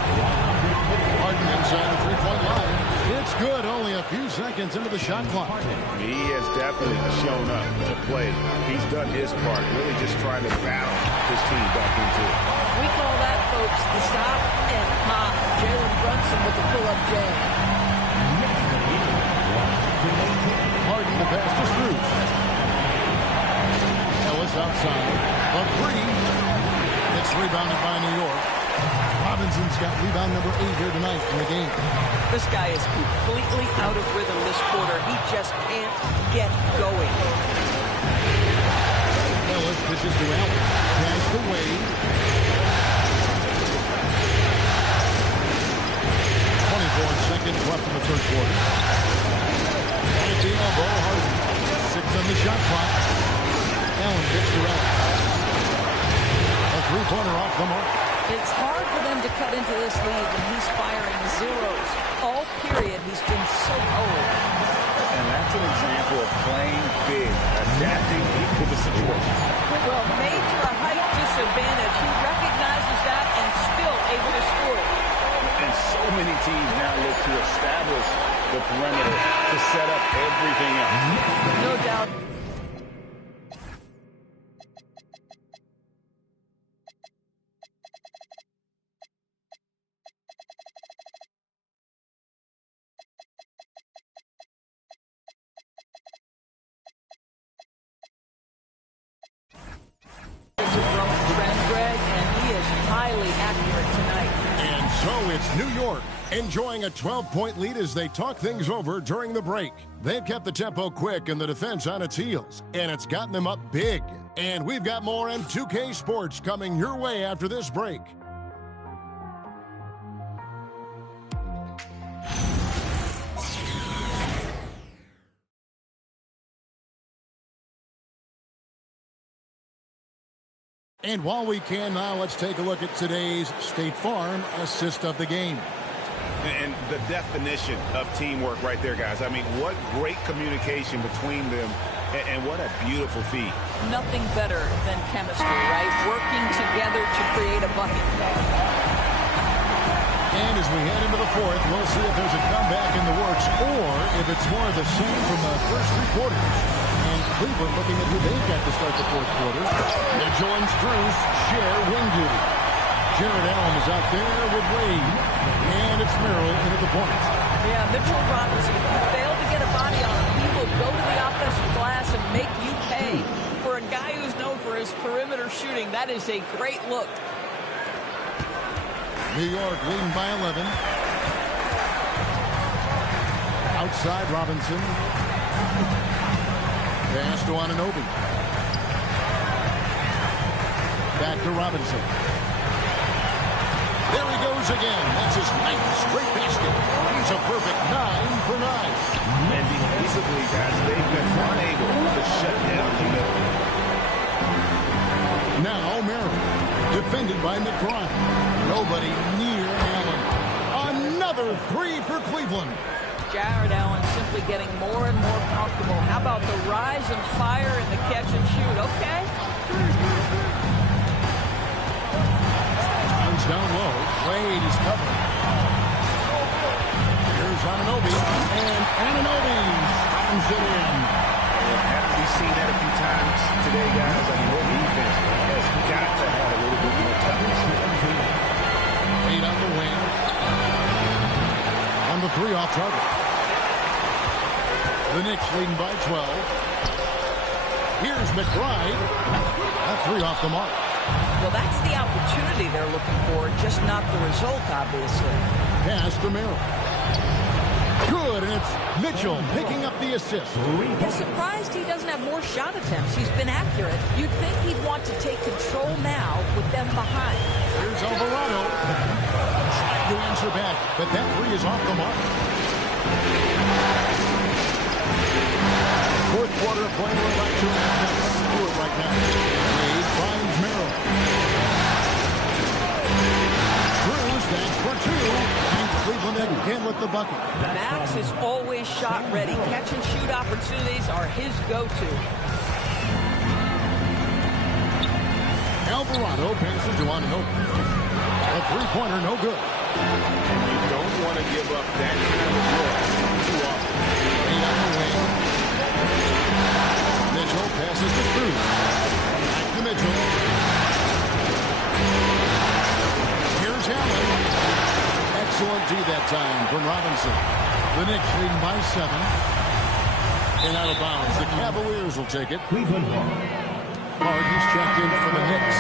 Harden inside the three-point line. It's good, only a few seconds into the shot clock. He has definitely shown up to play. He's done his part, really just trying to battle his team back into it. We call that, folks, the stop and pop. Jalen Brunson with the pull-up jam. Harden the pass to Strus. Ellis outside. A three. It's rebounded by New York. Robinson's got rebound number 8 here tonight in the game. This guy is completely out of rhythm this quarter. He just can't get going. Ellis pitches to Allen. Pass to Wade. 24 seconds left in the third quarter. At the elbow, Harden. 6 on the shot clock. Allen gets to Ellis. A three-pointer off the mark. It's hard for them to cut into this lead when he's firing zeros. All period, he's been so cold. And that's an example of playing big, adapting to the situation. Well, made to a height disadvantage. He recognizes that and still able to score it. And so many teams now look to establish the perimeter to set up everything else. No doubt. It's New York enjoying a 12-point lead as they talk things over during the break. They've kept the tempo quick and the defense on its heels, and it's gotten them up big. And we've got more M2K Sports coming your way after this break. And while we can now, let's take a look at today's State Farm assist of the game. And the definition of teamwork right there, guys. I mean, what great communication between them, and what a beautiful feat. Nothing better than chemistry, right? Working together to create a bucket. And as we head into the fourth, we'll see if there's a comeback in the works or if it's more of the same from the first 3 quarters. And Cleveland looking at who they've got to start the fourth quarter. Mitchell and Strus share wing duty. Jared Allen is out there with Wade. And it's Merrill in at the point. Yeah, Mitchell Robinson, if you fail to get a body on him, he will go to the offensive glass and make you pay. For a guy who's known for his perimeter shooting, that is a great look. New York leading by 11. Outside Robinson. Pass to Anunoby. Back to Robinson. There he goes again. That's his 9th straight basket. He's a perfect 9 for 9. And defensively, guys, they've been unable to shut down the middle. Now Merrill, defended by McBride. Nobody near Allen. Another 3 for Cleveland. Jared Allen simply getting more and more comfortable. How about the rise and fire and the catch and shoot? Okay. Comes down low. Wade is covered. Here's Anunoby. And Anunoby slams it in. And haven't we seen that a few times today, guys? I mean, their defense has got to have a three off target. The Knicks leading by 12. Here's McBride. That three off the mark. Well, that's the opportunity they're looking for, just not the result, obviously. Pass to Merrill. Good, and it's Mitchell picking up the assist. I'm surprised he doesn't have more shot attempts. He's been accurate. You'd think he'd want to take control now with them behind. Here's Alvarado. Trying to answer back, but that three is off the mark. Fourth quarter play, we're about to do it right now. Wade finds Merrill. Cruz, that's for two. And Cleveland again with the bucket. Max is always shot ready. Catch and shoot opportunities are his go-to. Alvarado passes to Anunoby. A three-pointer, no good. And you don't want to give up that kind of look too often. Eight on the wing. Mitchell passes to Cruz. Back to Mitchell. Here's Allen. Excellent D that time from Robinson. The Knicks leading by 7. And out of bounds. The Cavaliers will take it. Cleveland. Hard, he's checked in for the Knicks.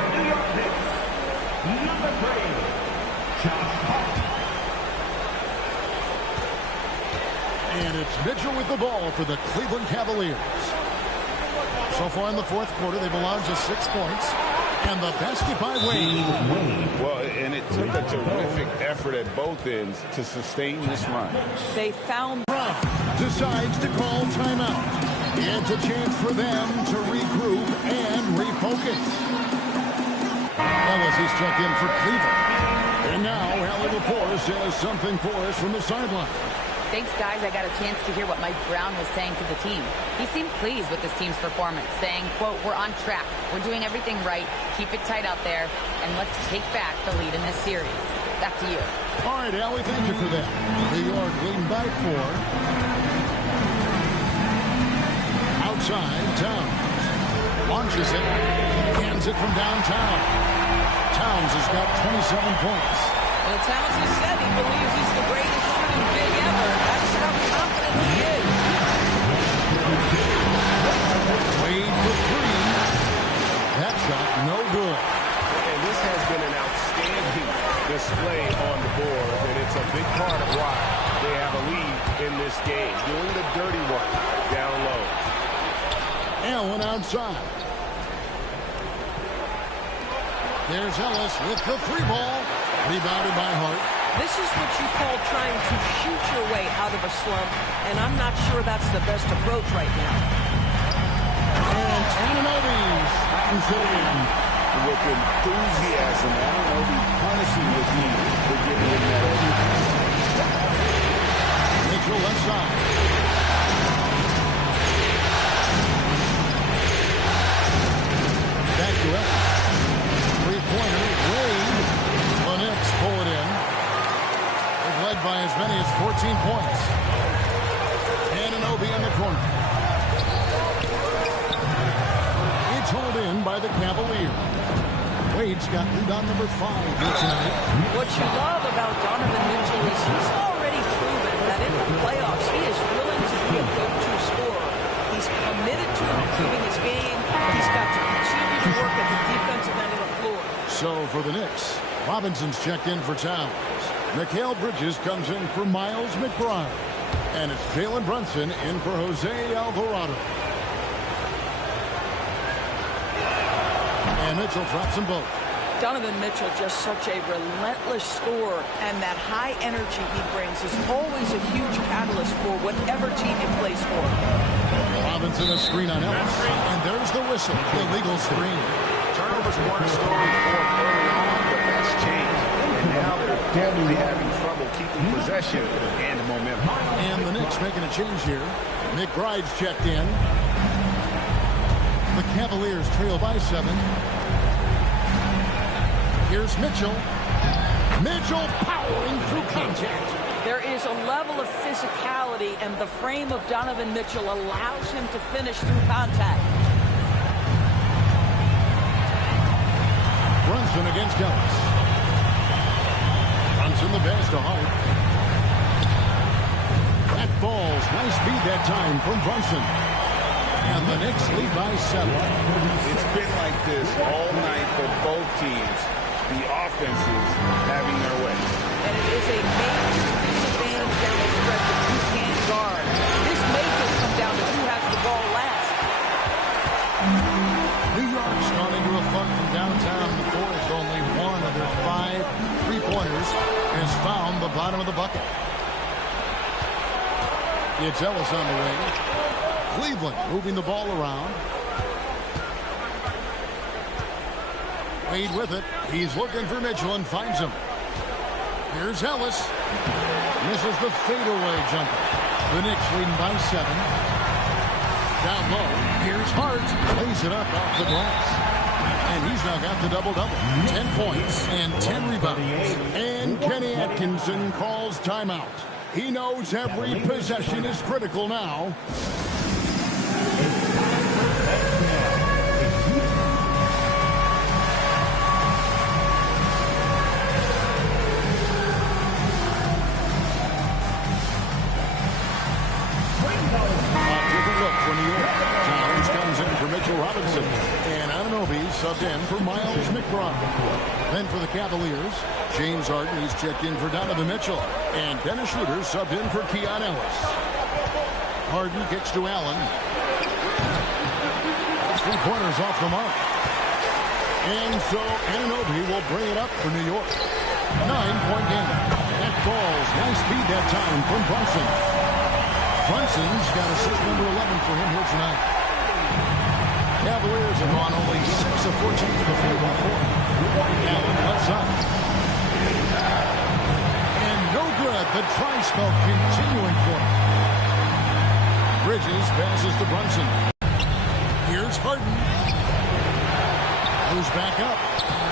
New York Knicks. Number 3. Josh Hart. And it's Mitchell with the ball for the Cleveland Cavaliers. So far in the fourth quarter, they've allowed just 6 points. And the basket by Wade. Well, and it took a terrific effort at both ends to sustain this run. They found Brown decides to call timeout. It's a chance for them to regroup and refocus. Ellis is checked in for Cleveland. And now, Allie Lepore says something for us from the sideline. Thanks, guys. I got a chance to hear what Mike Brown was saying to the team. He seemed pleased with this team's performance, saying, quote, "We're on track. We're doing everything right. Keep it tight out there, and let's take back the lead in this series." Back to you. All right, Allie, thank you for that. New York leading by 4. Outside, Towns. Launches it. Hands it from downtown. Towns has got 27 points. Well, Towns has said he believes he's the greatest shooting big ever. That's how confident he is. Wade for 3. That shot, no good. And this has been an outstanding display on the board, and it's a big part of why they have a lead in this game. Doing the dirty work down low. Allen outside. There's Ellis with the 3 ball. Rebounded by Hart. This is what you call trying to shoot your way out of a slump, and I'm not sure that's the best approach right now. And Anunoby slams it in. With enthusiasm, Anunoby punishing the team for giving him that over. Mitchell left side. Back to Ellis. Three-pointer. Wade. The Knicks pull it in. They've led by as many as 14 points. Anunoby in the corner. It's hauled in by the Cavaliers. Wade's got rebound number 5 here tonight. What you love about Donovan Mitchell is he's already proven that in the playoffs he is willing to be a go-to scorer. He's committed to improving his game. He's got to continue to work at the defensive end of the floor. So for the Knicks, Robinson's checked in for Towns. Mikal Bridges comes in for Miles McBride. And it's Jalen Brunson in for Jose Alvarado. And Mitchell drops them both. Donovan Mitchell, just such a relentless scorer, and that high energy he brings is always a huge catalyst for whatever team he plays for. Robinson a screen on Ellis. And there's the whistle. Illegal screen. Turnovers weren't a story for him early on, but that's changed. And now they're definitely having trouble keeping possession and momentum. And the Knicks making a change here. McBride's checked in. The Cavaliers trail by 7. Here's Mitchell. Mitchell powering through contact. There is a level of physicality, and the frame of Donovan Mitchell allows him to finish through contact. Brunson against Ellis. Brunson the pass to Hart. That falls. Nice speed that time from Brunson. And the Knicks lead by 7. It's been like this all night for both teams. The offenses having their way. And it is a major disadvantage down the stretch if you can't guard. This may just come down to who has the ball last. New York's gone into a funk from downtown in the fourth. Only one of their 5 3-pointers has found the bottom of the bucket. It's Ellis on the wing. Cleveland moving the ball around. Wade with it. He's looking for Mitchell and finds him. Here's Ellis. Misses the fadeaway jumper. The Knicks leading by 7. Down low. Here's Hart. Lays it up off the glass. And he's now got the double-double. 10 points and 10 rebounds. And Kenny Atkinson calls timeout. He knows every possession is critical now. Robinson and Anunoby subbed in for Miles McBride. Then for the Cavaliers, James Harden, he's checked in for Donovan Mitchell. And Dennis Schroeder subbed in for Keon Ellis. Harden kicks to Allen. 3-pointers off the mark. And so Anunoby will bring it up for New York. 9-point game. That falls. Nice speed that time from Brunson. Brunson's got assist number 11 for him here tonight. Cavaliers have gone only 6 of 14 to the field by 4. Allen left side. And no good. The tri-spell continuing for him. Bridges passes to Brunson. Here's Harden. Goes back up.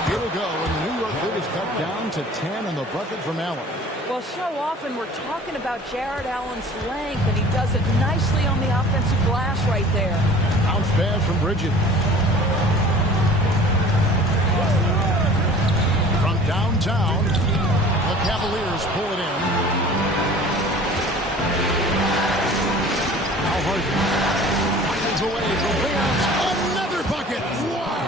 He'll go, and the New York lead is cut down to 10 on the bucket from Allen. Well, so often we're talking about Jared Allen's length, and he does it nicely on the offensive glass right there. Bounce pass from Bridges. From downtown, the Cavaliers pull it in. Now Harden finds a way from Leon's. Another bucket. Wow.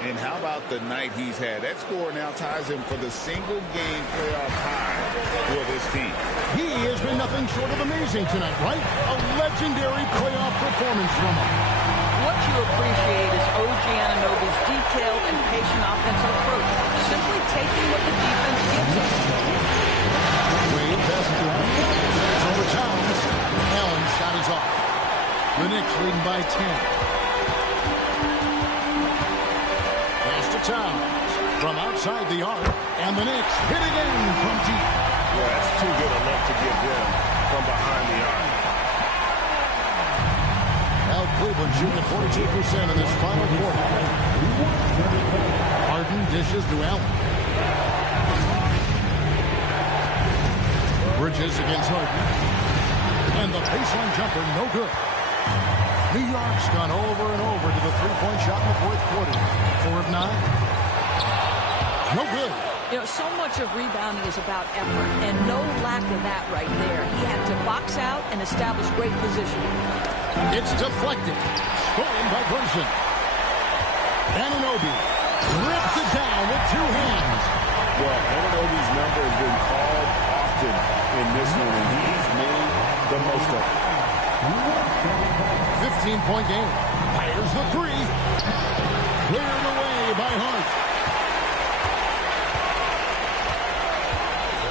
And how about the night he's had? That score now ties him for the single-game playoff high for this team. He has been nothing short of amazing tonight, right? A legendary playoff performance from him. What you appreciate is OG Anunoby's detailed and patient offensive approach, simply taking what the defense gives him. Wade passes to Allen. It's over Towns. Allen's shot is off. The Knicks leading by 10. Towns from outside the arc, and the Knicks hit again from deep. Yeah, that's too good a look to give them from behind the arc. Now Cleveland shooting at 42% in this final quarter. Harden dishes to Allen. Bridges against Harden. And the baseline jumper, no good. New York's gone over and over to the three-point shot in the fourth quarter. 4 of 9. No good. You know, so much of rebounding is about effort, and no lack of that right there. He had to box out and establish great position. It's deflected. Stolen by Brunson. Anunoby rips it down with 2 hands. Well, Anunoby's number has been called often in this one, and he's made the most of it. 15-point game. Fires the 3. Cleared away by Hart.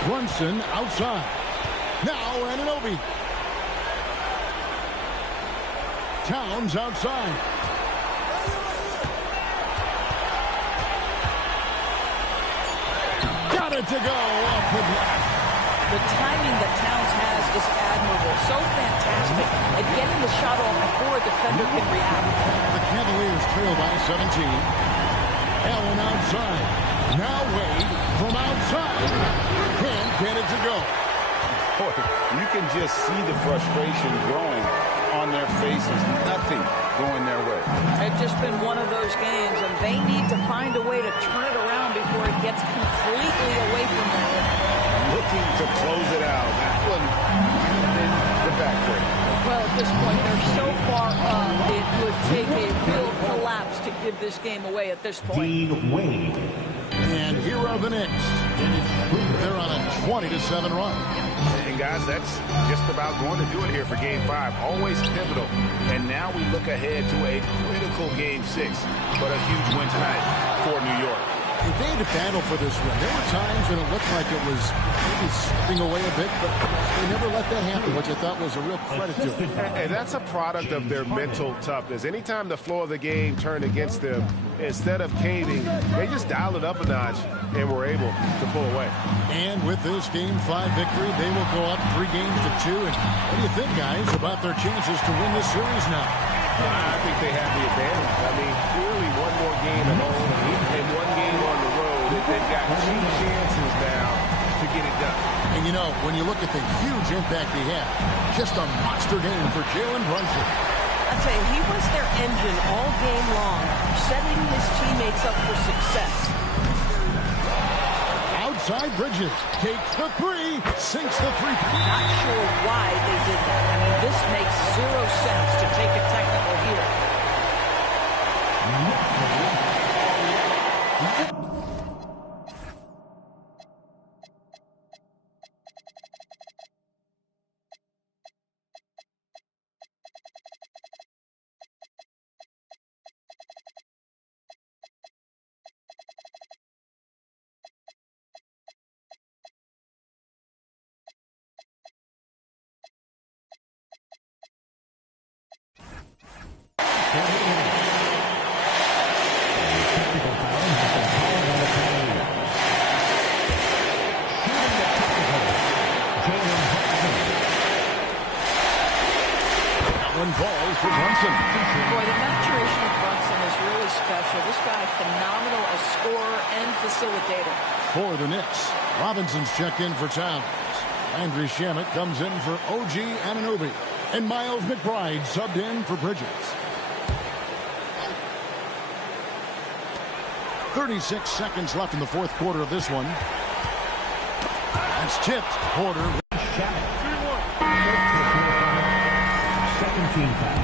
Brunson outside. Now Anunoby. Towns outside. Got it to go off the glass. The timing that Towns has is admirable. So fantastic at getting the shot off before a defender can react. The Cavaliers trail by 17. Allen outside. Now Wade from outside. Can't get it to go. Boy, you can just see the frustration growing on their faces. Nothing going their way. It's just been one of those games, and they need to find a way to turn it around before it gets completely away from them. Looking to close it out. That one comeback break. Well, at this point, they're so far up, it would take a real collapse to give this game away at this point. Dean Wade. And here are the Knicks. They're on a 20-7 run. And guys, that's just about going to do it here for Game 5. Always pivotal. And now we look ahead to a critical Game 6. But a huge win tonight for New York. If they had to battle for this win, there were times when it looked like it was maybe slipping away a bit, but they never let that happen, which I thought was a real credit to them. And that's a product of their mental toughness. Anytime the flow of the game turned against them, instead of caving, they just dialed it up a notch and were able to pull away. And with this Game 5 victory, they will go up 3 games to 2. And what do you think, guys, about their chances to win this series now? I think they have the advantage. I mean, clearly one more game at home and one game on the road. They've got 2 chances now to get it done. And you know, when you look at the huge impact he had, just a monster game for Jalen Brunson. I tell you, he was their engine all game long, setting his teammates up for success. Outside Bridges takes the 3, sinks the 3. Not sure why they did that. I mean, this makes 0 sense to take a technical here. One falls for Brunson. Boy, the maturation of Brunson is really special. This guy is phenomenal as scorer and facilitator. For the Knicks, Robinson's checked in for Towns. Landry Shamet comes in for OG Anunoby. And Miles McBride subbed in for Bridges. 36 seconds left in the 4th quarter of this one. That's tipped. Porter. Second team foul.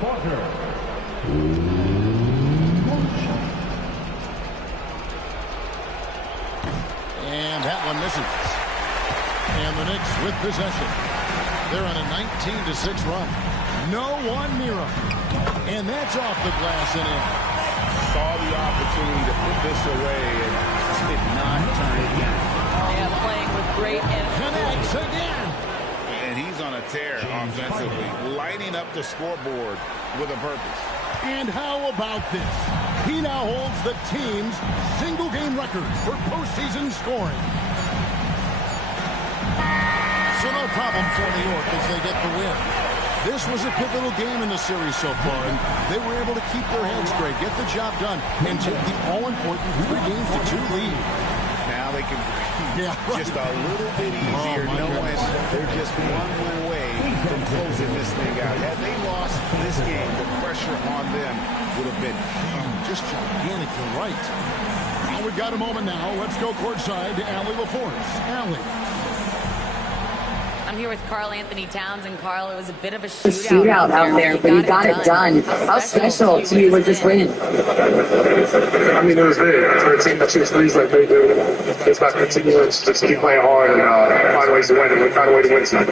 Porter. And that one misses. And the Knicks with possession. They're on a 19-6 run. No one near them. And that's off the glass and in. Saw the opportunity to put this away and did not turn it down. Yeah, playing with great energy. Connects again. And he's on a tear offensively, lighting up the scoreboard with a purpose. And how about this? He now holds the team's single-game record for postseason scoring. So no problem for New York as they get the win. This was a pivotal game in the series so far, and they were able to keep their heads straight, get the job done, and take the all-important 3 games to 2 lead. Now they can breathe just a little bit easier, knowing they're just one win away from closing this thing out. Had they lost this game, the pressure on them would have been just gigantic. You're right. Well, we've got a moment now. Let's go courtside to Allie LaForce. Allie. I'm here with Karl Anthony Towns, and Karl, it was a bit of a shootout out there, but you got it done. How special to you with this win? I mean, it was big. For a team that shoots threes like they do, it's about continuous, just keep playing hard and find ways to win, and we found a way to win tonight.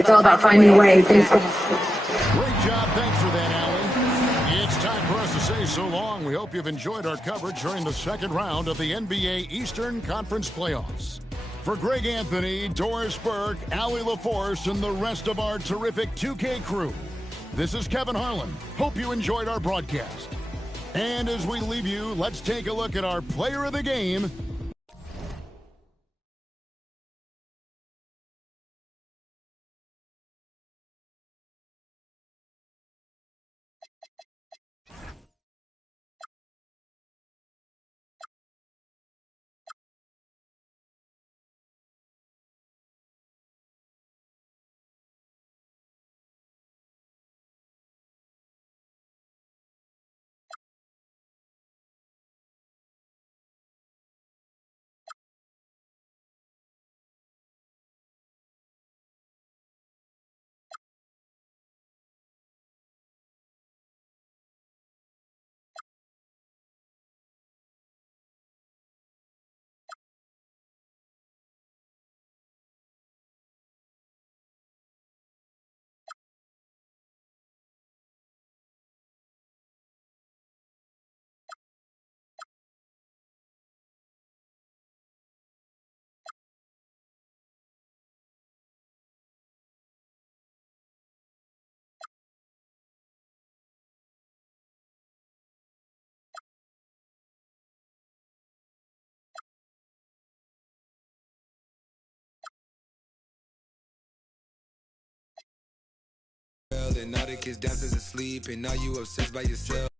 It's all about finding a way. Great job. Thanks for that, Allie. It's time for us to say so long. We hope you've enjoyed our coverage during the 2nd round of the NBA Eastern Conference Playoffs. For Greg Anthony, Doris Burke, Allie LaForce, and the rest of our terrific 2K crew, this is Kevin Harlan. Hope you enjoyed our broadcast. And as we leave you, let's take a look at our player of the game, and all the kids downstairs asleep, and now you obsessed by yourself.